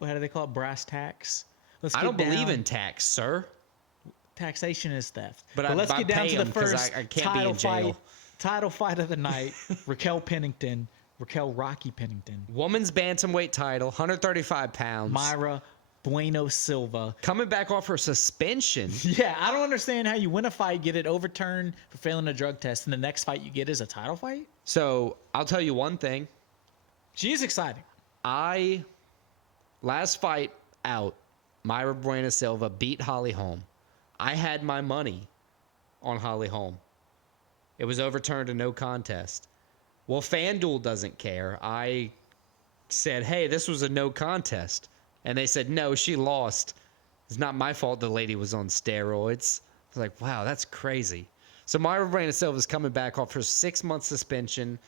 How do they call it? Brass tacks. I don't believe in tax, sir. taxation is theft. But let's I get down pay to the 'em 'cause first I can't be title in jail. fight. Title fight of the night: Raquel Rocky Pennington, Woman's bantamweight title, 135 pounds. Myra Bueno Silva. Coming back off her suspension. Yeah, I don't understand how you win a fight, get it overturned for failing a drug test, and the next fight you get is a title fight. So I'll tell you one thing. She is exciting. Last fight out, Myra Bueno Silva beat Holly Holm. I had my money on Holly Holm. It was overturned to no contest. Well, FanDuel doesn't care. I said, hey, this was a no contest. And they said, no, she lost. It's not my fault the lady was on steroids. I was like, wow, that's crazy. So Myra Bueno Silva's coming back off her 6-month suspension.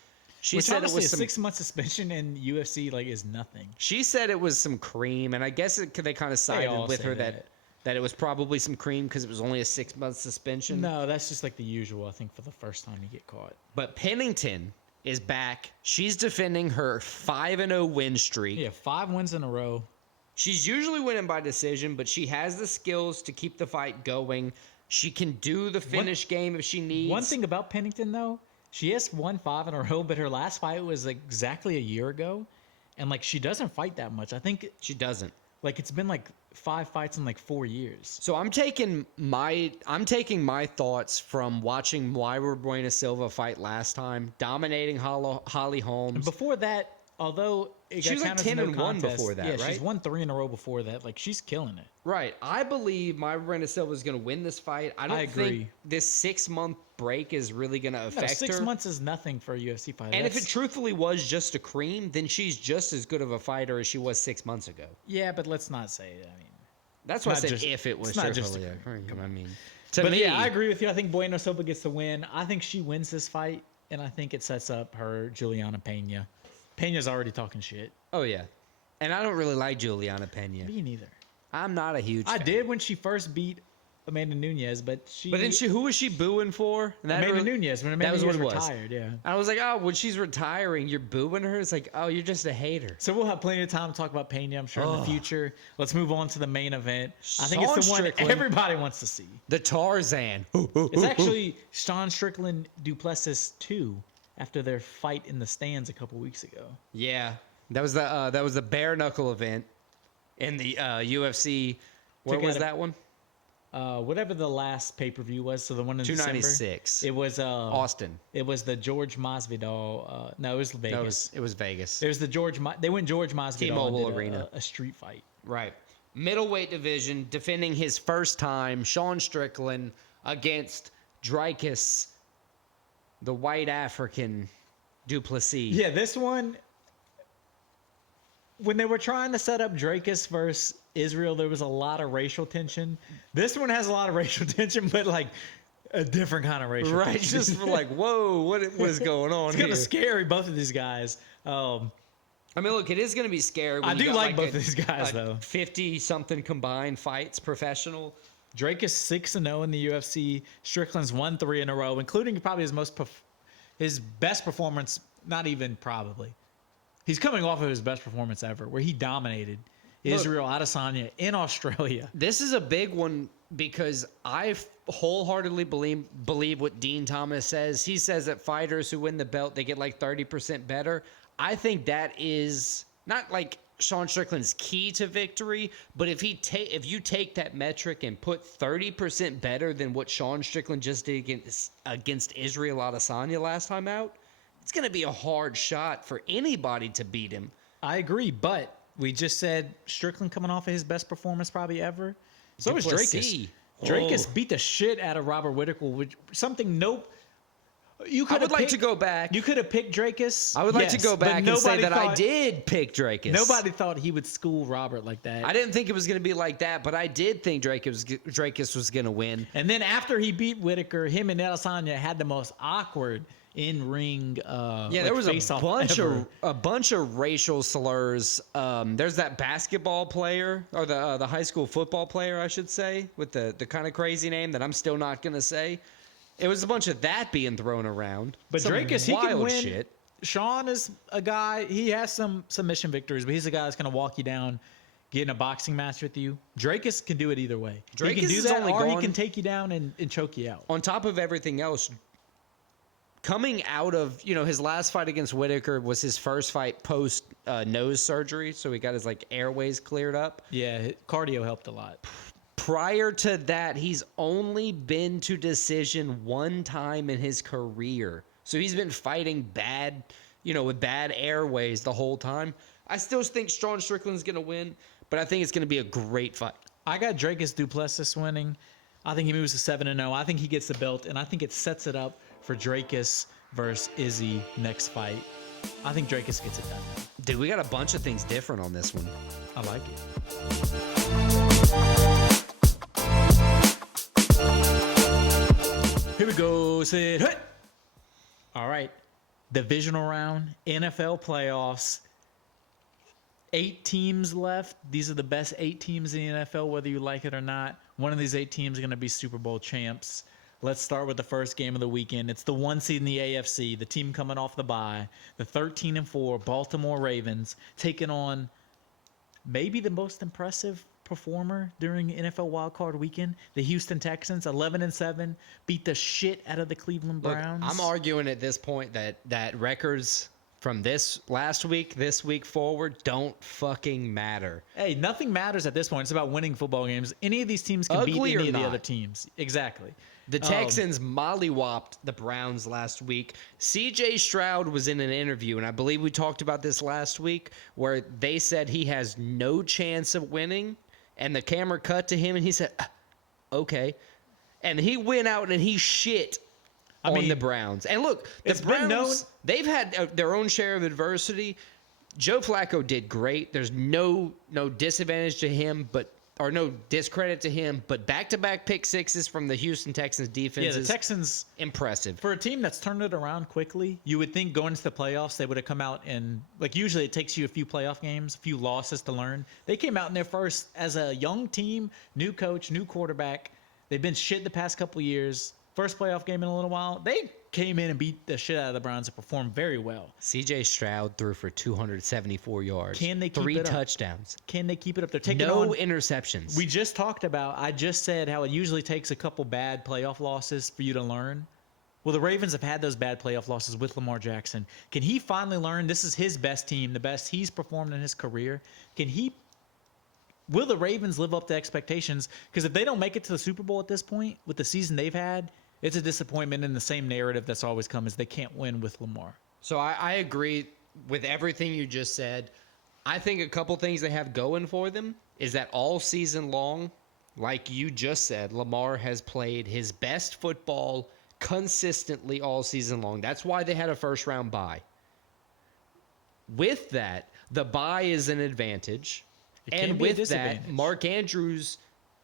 She Which said honestly, it was a 6-month suspension in UFC is nothing. She said it was some cream, and I guess they kind of sided with her that it was probably some cream because it was only a 6-month suspension. No, that's just like the usual, I think, for the first time you get caught. But Pennington is back. She's defending her 5-0 win streak. Yeah, 5 wins in a row. She's usually winning by decision, but she has the skills to keep the fight going. She can do the finish game if she needs. One thing about Pennington, though, she has won 5 in a row, but her last fight was exactly a year ago. And, like, she doesn't fight that much. I think She doesn't. Like, it's been, 5 fights in, 4 years. So I'm taking my thoughts from watching Myra Bueno Silva fight last time, dominating Holly Holmes. And before that, although it She was got like counted as 10-1 no contest, before that, yeah, right? she's won 3 in a row before that. Like, she's killing it. Right. I believe Myra Bueno Silva is going to win this fight. I don't agree. think this 6-month break is really going to affect her. 6 months is nothing for a UFC fighter. And if it truthfully was just a cream, then she's just as good of a fighter as she was 6 months ago. Yeah, but let's not say it. I mean, That's why I not said just- if it was it's not just a truthfully cream. a cream. I mean, but me, yeah, I agree with you. I think Bueno Silva gets the win. I think she wins this fight, and I think it sets up her Juliana Pena. Pena's already talking shit. oh yeah. And I don't really like Juliana Pena. Me neither. I'm not a huge I fan. did when she first beat Amanda Nunes, but But then who was she booing for? And that Amanda really- Nunes when that Amanda was what Nunes it was. retired. Yeah. I was like, oh, when she's retiring, you're booing her? It's like, oh, you're just a hater. So we'll have plenty of time to talk about Pena, I'm sure, in the future. Let's move on to the main event. I think it's the Sean one Strickland. everybody wants to see. The Tarzan. It's actually Sean Strickland Duplessis 2 after their fight in the stands a couple weeks ago. Yeah, that was the bare knuckle event in the UFC. Where was that one? Whatever the last pay-per-view was, so the one in 296. December. It was Austin. It was the George Masvidal. No, it was Vegas. No, it was Vegas. There's the they went George Masvidal T-Mobile and did Arena. a street fight. Right. Middleweight division, defending his first time, Sean Strickland against Dricus, the white African Duplessis. Yeah, this one, when they were trying to set up Dracus versus Israel, there was a lot of racial tension. This one has a lot of racial tension, but like a different kind of racial Right, tension. just like, whoa, what is going on It's here? kind of scary, both of these guys. I mean, look, it is going to be scary. When I you do got like both of these guys, though. 50-something combined fights, professional. Drake is 6-0 in the UFC. Strickland's won 3 in a row, including probably his best performance. Not even probably. He's coming off of his best performance ever, where he dominated Israel Adesanya in Australia. This is a big one because I wholeheartedly believe what Dean Thomas says. He says that fighters who win the belt, they get like 30% better. I think that is not like Sean Strickland's key to victory, but if you take that metric and put 30% better than what Sean Strickland just did against Israel Adesanya last time out, it's going to be a hard shot for anybody to beat him. I agree, but we just said Strickland coming off of his best performance probably ever. So is Duplessis. Dracus. Dracus beat the shit out of Robert Whittaker, which something you I would like to go back. You could have picked Dracus. I would like to go but back and say that I thought- did pick Dracus. Nobody thought he would school Robert like that. I didn't think it was going to be like that, but I did think Dracus was going to win. And then after he beat Whittaker, him and Adesanya had the most awkward in-ring There was a bunch of racial slurs. There's that basketball player, or the high school football player, I should say, with the kind of crazy name that I'm still not going to say. It was a bunch of that being thrown around. But Some Dracus, he can wild win. shit. Sean is a guy, he has some submission victories, but he's a guy that's going to walk you down. get in a boxing match with you. Drakus can do it either way. He Drakus can do is that, only or he gone- can take you down and choke you out. On top of everything else, coming out of, his last fight against Whitaker was his first fight post nose surgery, so he got his airways cleared up. Yeah, cardio helped a lot. Prior to that, he's only been to decision one time in his career. So he's been fighting bad, with bad airways the whole time. I still think Sean Strickland's going to win, but I think it's going to be a great fight. I got Drakus Duplessis winning. I think he moves to 7-0. I think he gets the belt, and I think it sets it up for Drakus versus Izzy next fight. I think Drakus gets it done. Dude, we got a bunch of things different on this one. I like it. Here we go. Sit. Hut. All right. Divisional round, NFL playoffs. 8 teams left. These are the best 8 teams in the NFL, whether you like it or not. One of these 8 teams is going to be Super Bowl champs. Let's start with the first game of the weekend. It's the 1 seed in the AFC, the team coming off the bye, the 13-4 Baltimore Ravens, taking on maybe the most impressive performer during NFL wildcard weekend, the Houston Texans, 11-7, beat the shit out of the Cleveland Browns. Look, I'm arguing at this point that records from this last week, this week forward, don't fucking matter. Hey, nothing matters at this point. It's about winning football games. Any of these teams can Ugly beat or any of the not. other teams. Exactly. The Texans mollywopped the Browns last week. C.J. Stroud was in an interview, and I believe we talked about this last week, where they said he has no chance of winning, and the camera cut to him, and he said, okay. And he went out and he shit on the Browns. And look, the Browns, they've had their own share of adversity. Joe Flacco did great. There's no disadvantage to him, or no discredit to him, but back-to-back pick sixes from the Houston Texans defense Yeah, the is Texans, impressive. for a team that's turned it around quickly, you would think going into the playoffs, they would have come out and, usually it takes you a few playoff games, a few losses to learn. They came out in their first as a young team, new coach, new quarterback. They've been shit the past couple years. First playoff game in a little while. They came in and beat the shit out of the Browns and performed very well. C.J. Stroud threw for 274 yards. Can they keep 3 it up? touchdowns. Can they keep it up? They're taking No on interceptions. We just talked about, I just said how it usually takes a couple bad playoff losses for you to learn. Well, the Ravens have had those bad playoff losses with Lamar Jackson. Can he finally learn this is his best team, the best he's performed in his career? Will the Ravens live up to expectations? Because if they don't make it to the Super Bowl at this point, with the season they've had, it's a disappointment in the same narrative that's always come is they can't win with Lamar. So I agree with everything you just said. I think a couple things they have going for them is that all season long, like you just said, Lamar has played his best football consistently all season long. That's why they had a first-round bye. With that, the bye is an advantage. And with that, Mark Andrews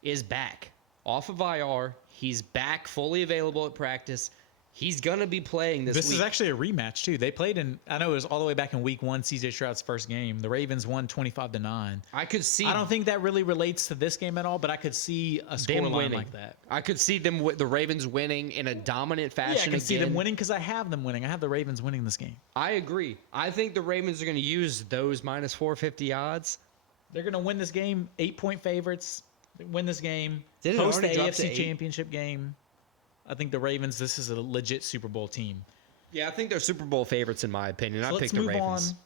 is back off of IR. He's back fully available at practice. He's going to be playing this week. This is actually a rematch, too. They played I know it was all the way back in week 1, C.J. Stroud's first game. The Ravens won 25-9. I could see. I don't think that really relates to this game at all, but I could see a scoreline like that. I could see the Ravens winning in a dominant fashion. Yeah, I can see them winning because I have them winning. I have the Ravens winning this game. I agree. I think the Ravens are going to use those minus 450 odds. They're going to win this game. 8-point favorites. They win this game. Did it host the already drop to AFC 8? Championship game. I think the Ravens, this is a legit Super Bowl team. Yeah, I think they're Super Bowl favorites in my opinion. I picked the Ravens. Let's move on.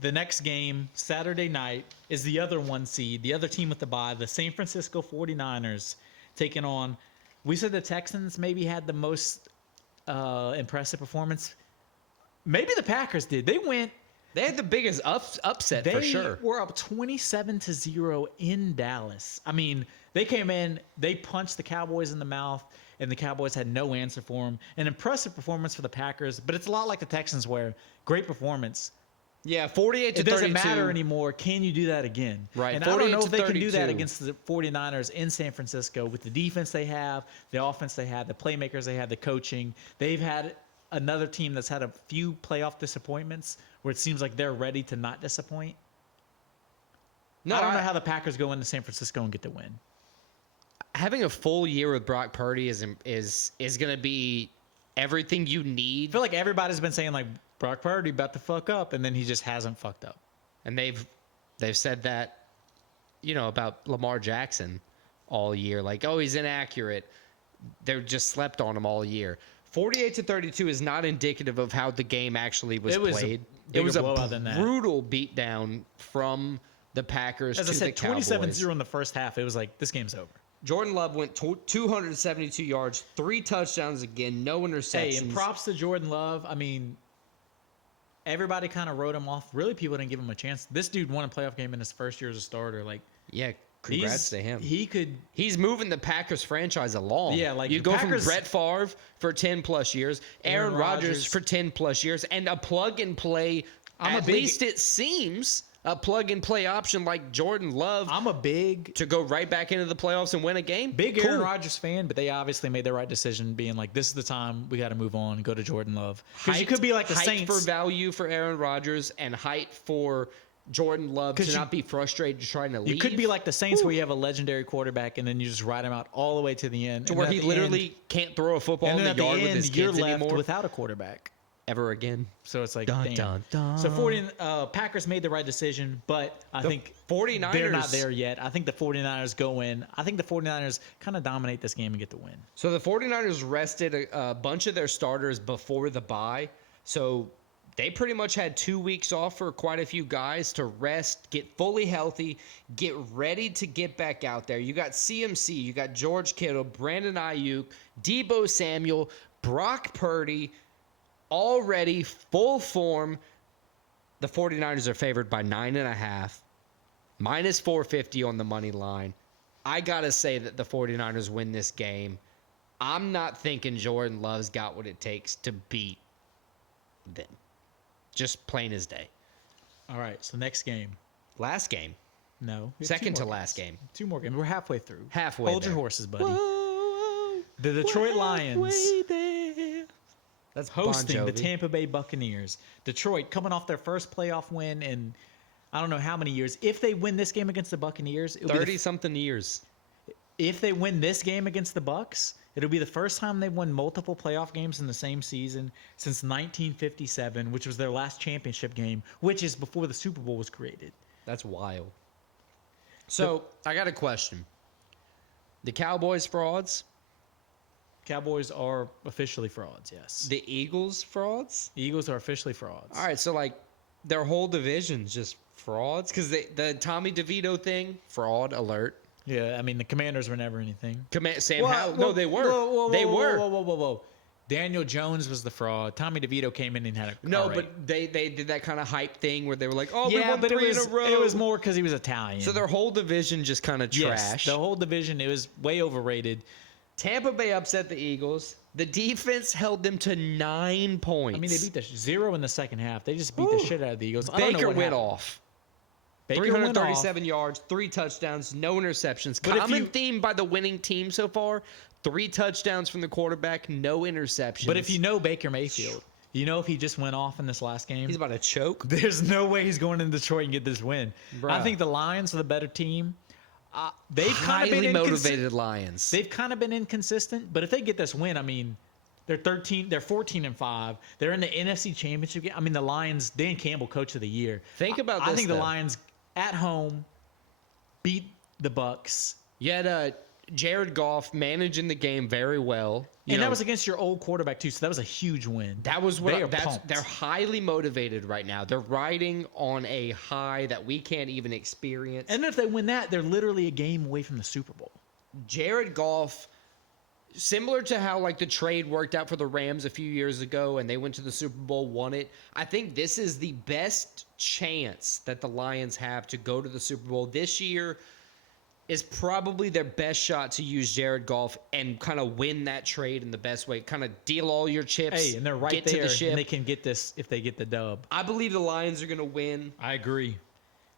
The next game, Saturday night, is the other 1 seed, the other team with the bye, the San Francisco 49ers, taking on, we said the Texans maybe had the most impressive performance. Maybe the Packers did. They had the biggest upset for sure. They were up 27-0 in Dallas. I mean, they came in, they punched the Cowboys in the mouth, and the Cowboys had no answer for them. An impressive performance for the Packers, but it's a lot like the Texans where great performance. Yeah, 48 to 32. It doesn't matter anymore. Can you do that again? Right. And I don't know if they can do that 32. against the 49ers in San Francisco with the defense they have, the offense they have, the playmakers they have, the coaching. They've had another team that's had a few playoff disappointments where it seems like they're ready to not disappoint. No, I don't know how the Packers go into San Francisco and get the win. Having a full year with Brock Purdy is going to be everything you need. I feel like everybody's been saying like Brock Purdy about to fuck up, and then he just hasn't fucked up. And they've said that about Lamar Jackson all year. Like, oh, he's inaccurate. They're just slept on him all year. 48-32 is not indicative of how the game actually was played. It was a brutal beatdown from the Packers to the Cowboys. As I said, 27-0 in the first half. It was like, this game's over. Jordan Love went 272 yards, 3 touchdowns again, no interceptions. Hey, and props to Jordan Love. I mean, everybody kind of wrote him off. Really, people didn't give him a chance. This dude won a playoff game in his first year as a starter. Like, yeah, congrats to him. He's moving the Packers franchise along. Yeah, like you go from Brett Favre for 10+ years, Aaron Rodgers for 10+ years, and a plug and play. At least it seems a plug and play option like Jordan Love. To go right back into the playoffs and win a game. Aaron Rodgers fan, but they obviously made the right decision, being like, this is the time we got to move on and go to Jordan Love. Because you could be like the Saints for value for Aaron Rodgers and height for Jordan Love to not be frustrated trying to leave. You could be like the Saints where you have a legendary quarterback and then you just ride him out all the way to the end. To where he literally can't throw a football in the yard with his kids anymore. Without a quarterback. Ever again. So it's like, dun, dun, dun. So Packers made the right decision, but I think 49ers, they're not there yet. I think the 49ers go in. I think the 49ers kind of dominate this game and get the win. So the 49ers rested a bunch of their starters before the bye. So they pretty much had 2 weeks off for quite a few guys to rest, get fully healthy, get ready to get back out there. You got CMC, you got George Kittle, Brandon Ayuk, Deebo Samuel, Brock Purdy, already full form. The 49ers are favored by 9.5, minus 450 on the money line. I got to say that the 49ers win this game. I'm not thinking Jordan Love's got what it takes to beat them. Just plain as day. All right, so next game. Last game. No. Second to last game. 2 more games. We're halfway through. Hold your horses, buddy. Whoa, the Detroit Lions. That's hosting the Tampa Bay Buccaneers. Detroit coming off their first playoff win in I don't know how many years. If they win this game against the Buccaneers, 30-something years. If they win this game against the Bucs, it'll be the first time they've won multiple playoff games in the same season since 1957, which was their last championship game, which is before the Super Bowl was created. That's wild. So, I got a question. The Cowboys frauds? Cowboys are officially frauds, yes. The Eagles frauds? The Eagles are officially frauds. All right, so like their whole division's just frauds? Because the Tommy DeVito thing, fraud alert. Yeah, I mean, the Commanders were never anything. Sam Howell? No, they were. Whoa. Daniel Jones was the fraud. Tommy DeVito came in and had a but they did that kind of hype thing where they were like, we won 3 in a row. It was more because he was Italian. So their whole division just kind of trash. The whole division, it was way overrated. Tampa Bay upset the Eagles. The defense held them to 9 points. I mean, they beat the 0 in the second half. They just beat the shit out of the Eagles. Baker went off. 337 yards, 3 touchdowns, no interceptions. Common theme by the winning team so far, 3 touchdowns from the quarterback, no interceptions. But if you know Baker Mayfield, you know if he just went off in this last game, he's about to choke. There's no way he's going into Detroit and get this win. Bruh. I think the Lions are the better team. They've kind of been motivated Lions. They've kind of been inconsistent, but if they get this win, I mean, they're 14-5. They're in the NFC Championship game. I mean, the Lions, Dan Campbell, Coach of the Year. Think about this. I think the Lions at home beat the Bucs. You had Jared Goff managing the game very well. And that was against your old quarterback, too, so that was a huge win. That was what they're highly motivated right now. They're riding on a high that we can't even experience. And if they win that, they're literally a game away from the Super Bowl. Jared Goff, similar to how like the trade worked out for the Rams a few years ago and they went to the Super Bowl, won it. I think this is the best chance that the Lions have to go to the Super Bowl this year. Is probably their best shot to use Jared Goff and kind of win that trade in the best way. Kind of deal all your chips. Hey, and they're right there, and they can get this if they get the dub. I believe the Lions are going to win. I agree.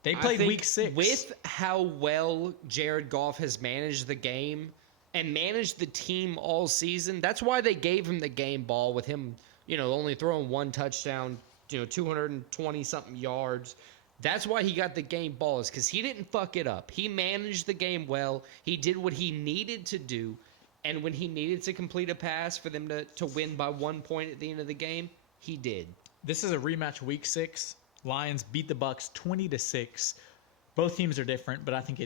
They played week 6. With how well Jared Goff has managed the game and managed the team all season, that's why they gave him the game ball with him, only throwing 1 touchdown, 220-something yards. That's why he got the game ball, is because he didn't fuck it up. He managed the game well. He did what he needed to do. And when he needed to complete a pass for them to win by 1 point at the end of the game, he did. This is a rematch week 6. Lions beat the Bucs 20-6. Both teams are different, but I think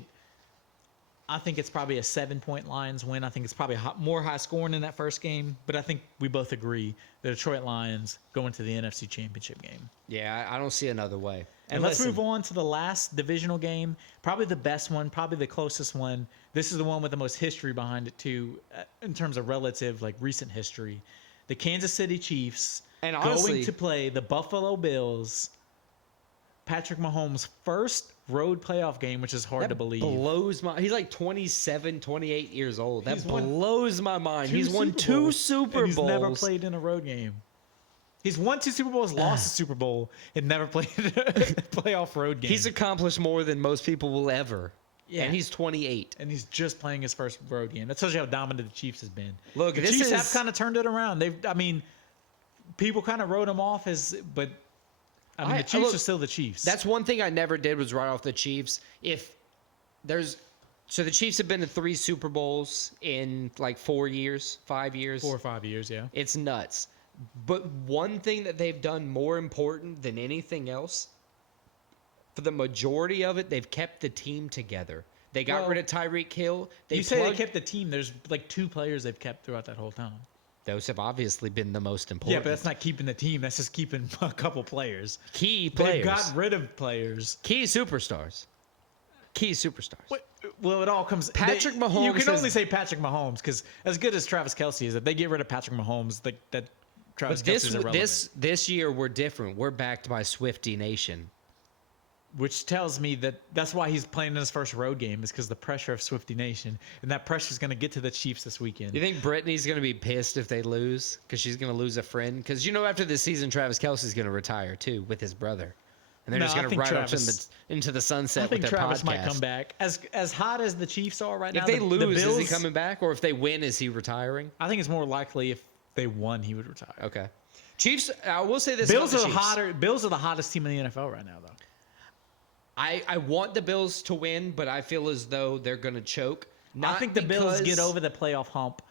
it's probably a 7-point Lions win. I think it's probably more high scoring in that first game, but I think we both agree the Detroit Lions go into the NFC Championship game. Yeah, I don't see another way. And let's move on to the last divisional game, probably the best one, probably the closest one. This is the one with the most history behind it too, in terms of relative, like recent history. The Kansas City Chiefs And honestly, going to play the Buffalo Bills. Patrick Mahomes' first road playoff game, which is hard to believe. Blows my. He's like 27, 28 years old. That He's won blows my mind. He's won Super 2 Bowls, Super and Bowls. He's never played in a road game. He's won 2 Super Bowls, lost a Super Bowl, and never played a playoff road game. He's accomplished more than most people will ever. Yeah. And he's 28. And he's just playing his first road game. That tells you how dominant the Chiefs has been. Look, the this Chiefs is- have kind of turned it around. People kind of wrote them off but the Chiefs look, are still the Chiefs. That's one thing I never did was write off the Chiefs. So the Chiefs have been to 3 Super Bowls in like 4 years, 5 years. 4 or 5 years, yeah. It's nuts. But one thing that they've done more important than anything else, for the majority of it, they've kept the team together. They got rid of Tyreek Hill. You say they kept the team. There's like 2 players they've kept throughout that whole time. Those have obviously been the most important. Yeah, but that's not keeping the team. That's just keeping a couple players. Key players. They've gotten rid of players. Key superstars. Well, it all comes. Patrick Mahomes You can has- only say Patrick Mahomes because as good as Travis Kelce is, if they get rid of Patrick Mahomes, that Travis But Kelce is irrelevant. this year we're different. We're backed by Swiftie Nation. Which tells me that's why he's playing in his first road game is because the pressure of Swiftie Nation, and that pressure is going to get to the Chiefs this weekend. You think Brittany's going to be pissed if they lose because she's going to lose a friend? Because after this season, Travis Kelce's going to retire too with his brother, and they're No, just I going to think ride Travis- off into the sunset I think with their Travis podcast. might come back as hot as the Chiefs are right now. If they the lose, Bills, is he coming back, or if they win, is he retiring? I think it's more likely if they won, he would retire. Okay, Chiefs. I will say this: Bills about are the Chiefs. Bills are the hottest team in the NFL right now, though. I want the Bills to win, but I feel as though they're going to choke. I think the Bills because- get over the playoff hump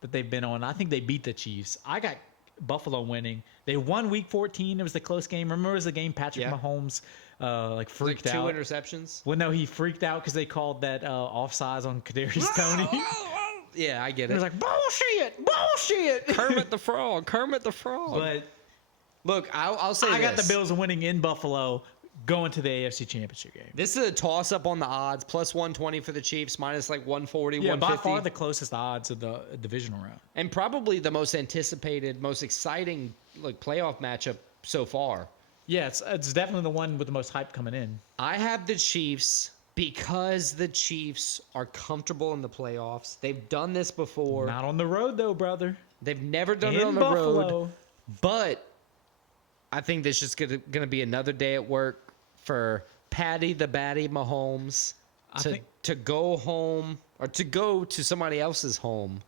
that they've been on. I think they beat the Chiefs. I got Buffalo winning. They won Week 14. It was the close game. Remember, it was the game Patrick Yeah. Mahomes freaked like 2 out. interceptions. Well, no, he freaked out because they called that offsides on Kadarius Toney. He Yeah, I get it. was like, bullshit. Kermit the Frog. But Look, I'll say I got the this. Bills winning in Buffalo, going to the AFC Championship game. This is a toss-up on the odds. Plus 120 for the Chiefs, minus like 140, Yeah, by 150. far the closest odds of the divisional round. And probably the most anticipated, most exciting playoff matchup so far. Yeah, it's definitely the one with the most hype coming in. I have the Chiefs because the Chiefs are comfortable in the playoffs. They've done this before. Not on the road, though, brother. They've never done it In on the Buffalo. road. But I think this is going to be another day at work for Patty the Batty Mahomes to go home or to go to somebody else's home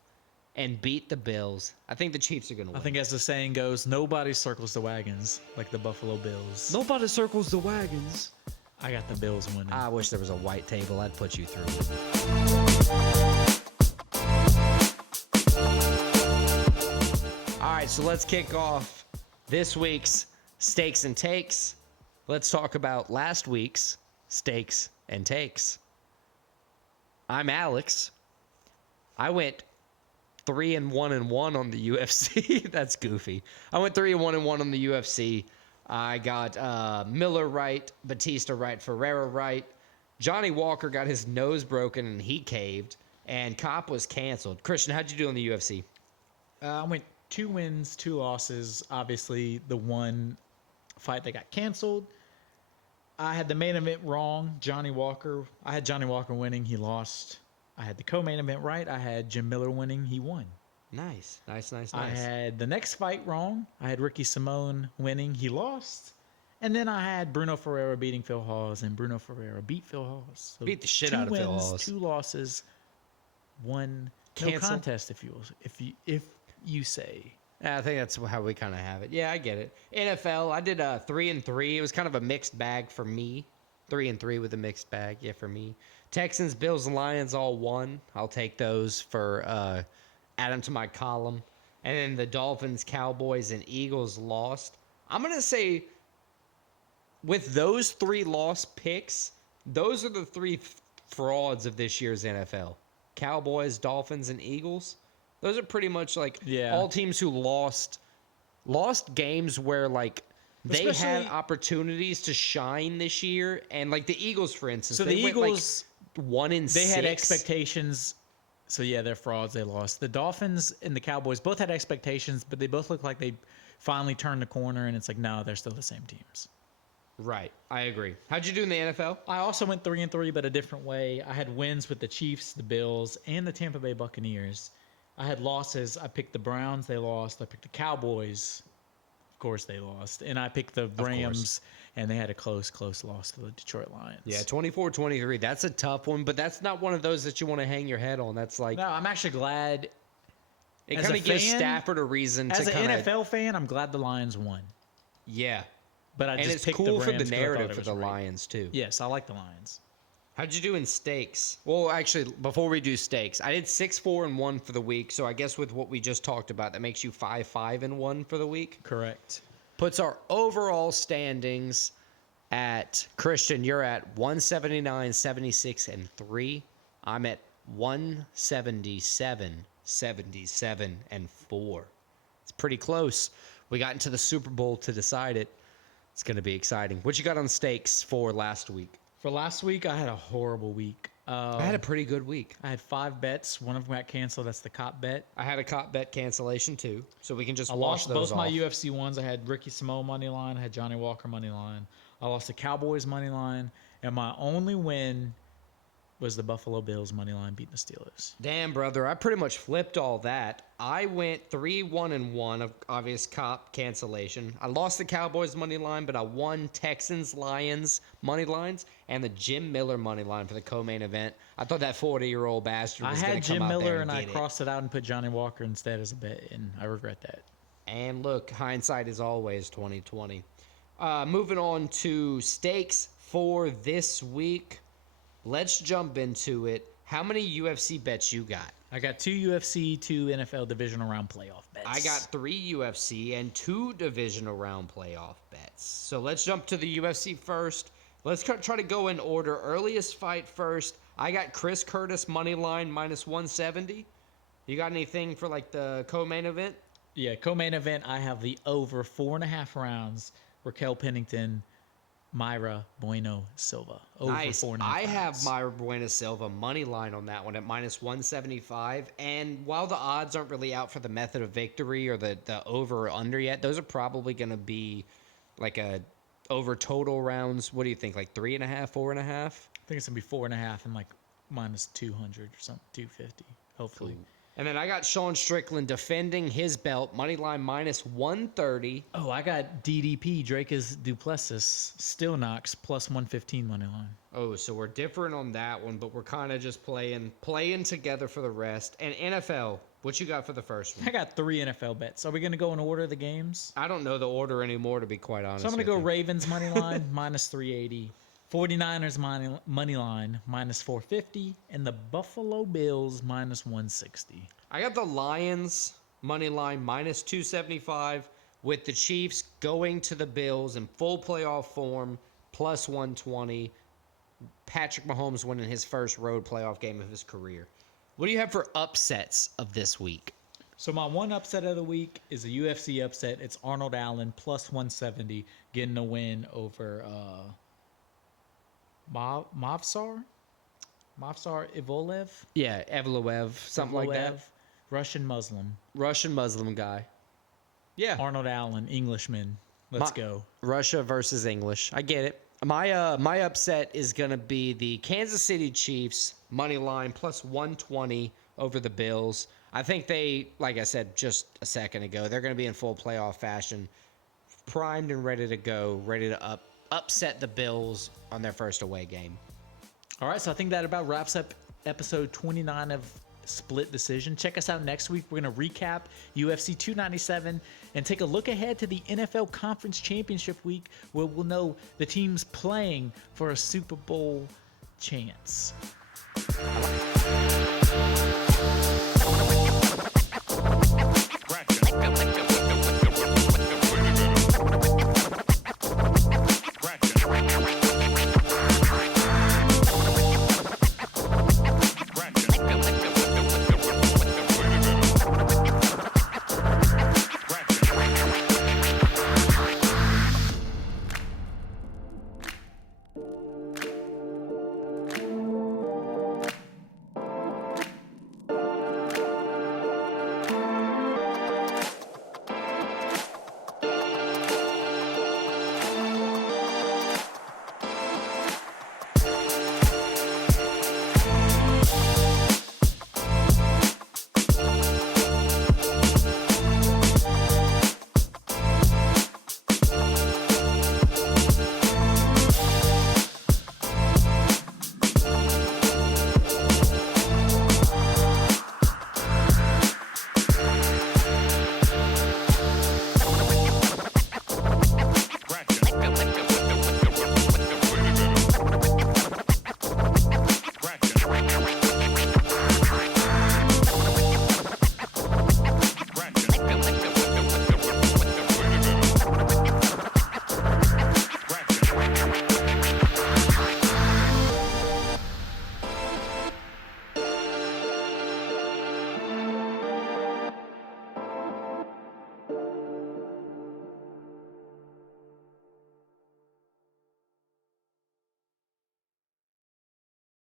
and beat the Bills. I think the Chiefs are going to win. I think as the saying goes, nobody circles the wagons like the Buffalo Bills. Nobody circles the wagons. I got the Bills winning. I wish there was a white table. I'd put you through. All right, so let's kick off this week's Stakes and Takes. Let's talk about last week's Stakes and Takes. I'm Alex. I went 3-1-1 on the UFC. That's goofy. I went 3-1-1 on the UFC. I got Miller right, Batista right, Ferreira right. Johnny Walker got his nose broken and he caved. And Cop was canceled. Christian, how'd you do in the UFC? I went 2 wins, 2 losses. Obviously, the one fight that got canceled. I had the main event wrong. Johnny Walker. I had Johnny Walker winning. He lost. I had the co-main event right. I had Jim Miller winning. He won. Nice. I had the next fight wrong. I had Ricky Simone winning. He lost. And then I had Bruno Ferreira beating Phil Hawes, and Bruno Ferreira beat Phil Hawes. So Beat the shit 2 out of Phil wins, Hawes. 2 losses, 1 no Cancel. contest, if you say. I think that's how we kind of have it. Yeah, I get it. NFL, I did 3-3. It was kind of a mixed bag for me. 3-3 with a mixed bag, yeah, for me. Texans, Bills, and Lions all won. I'll take those for add them to my column. And then the Dolphins, Cowboys, and Eagles lost. I'm gonna say with those 3 lost picks, those are the three frauds of this year's NFL. Cowboys, Dolphins, and Eagles. Those are pretty much like all teams who lost games where like they had opportunities to shine this year, and like the Eagles, for instance. So the Eagles went like 1-6. They had expectations. So yeah, they're frauds. They lost. The Dolphins and the Cowboys both had expectations, but they both look like they finally turned the corner, and it's like, no, they're still the same teams. Right. I agree. How'd you do in the NFL? I also went 3-3, but a different way. I had wins with the Chiefs, the Bills, and the Tampa Bay Buccaneers. I had losses. I picked the Browns. They lost. I picked the Cowboys. Of course, they lost. And I picked the Rams, and they had a close loss to the Detroit Lions. Yeah, 24-23. That's a tough one, but that's not one of those that you want to hang your head on. That's like... No, I'm actually glad. It kind of gives Stafford a reason to kind of... As an NFL fan, I'm glad the Lions won. Yeah. But I just it's picked cool the for Rams the 'cause I thought narrative it for was the right. Lions, too. Yes, I like the Lions. How'd you do in stakes? Well, actually, before we do stakes, I did 6-4-1 for the week. So I guess with what we just talked about, that makes you 5-5-1 for the week. Correct. Puts our overall standings at Christian. You're at 179, 76, and 3. I'm at 177, 77, and 4. It's pretty close. We got into the Super Bowl to decide it. It's going to be exciting. What you got on stakes for last week? For last week, I had a horrible week. I had a pretty good week. I had 5 bets. One of them got canceled. That's the cop bet. I had a cop bet cancellation too, so we can just I wash lost those both off. my UFC ones. I had Ricky Samoa money line. I had Johnny Walker money line. I lost the Cowboys money line, and my only win was the Buffalo Bills money line beating the Steelers. Damn, brother, I pretty much flipped all that. I went 3-1-1 of obvious cop cancellation. I lost the Cowboys money line, but I won Texans Lions money lines and the Jim Miller money line for the co-main event. I thought that 40-year-old bastard was going to come out there and I had Jim Miller, and I get it. crossed it out and put Johnny Walker instead as a bet, and I regret that. And look, hindsight is always 20/20. Moving on to stakes for this week. Let's jump into it. How many UFC bets you got? I got 2 UFC, 2 NFL divisional round playoff bets. I got 3 UFC and 2 divisional round playoff bets. So let's jump to the UFC first. Let's try to go in order. Earliest fight first. I got Chris Curtis money line minus 170. You got anything for like the co-main event? Yeah, co-main event, I have the over 4.5 rounds. Raquel Pennington, Myra Bueno Silva. Over Nice. 4.5 I rounds. have Myra Bueno Silva money line on that one at minus 175. And while the odds aren't really out for the method of victory or the over or under yet, those are probably going to be like a over total rounds. What do you think? Like 3.5, 4.5? I think it's going to be 4.5 and like minus 200 or something, 250, hopefully. Cool. And then I got Sean Strickland defending his belt, money line minus 130. Oh, I got DDP, Dracus Duplessis, still knocks, plus 115 money line. Oh, so we're different on that one, but we're kind of just playing together for the rest. And NFL, what you got for the first one? I got 3 NFL bets. Are we going to go in order of the games? I don't know the order anymore, to be quite honest. So I'm going to go with you. Ravens money line, minus 380. 49ers money line, minus 450. And the Buffalo Bills, minus 160. I got the Lions money line minus 275 with the Chiefs going to the Bills in full playoff form, plus 120. Patrick Mahomes winning his first road playoff game of his career. What do you have for upsets of this week? So my one upset of the week is a UFC upset. It's Arnold Allen, plus 170, getting a win over Mavsar Ivolev? Yeah, Evloev, something like that. Russian Muslim. Russian Muslim guy. Yeah. Arnold Allen, Englishman. Let's go. Russia versus English. I get it. My upset is going to be the Kansas City Chiefs money line plus 120 over the Bills. I think they, like I said just a second ago, they're going to be in full playoff fashion, primed and ready to go, ready to upset the Bills on their first away game. All right, so I think that about wraps up episode 29 of Split Decision. Check us out next week. We're going to recap UFC 297 and take a look ahead to the NFL Conference Championship week, where we'll know the teams playing for a Super Bowl chance. I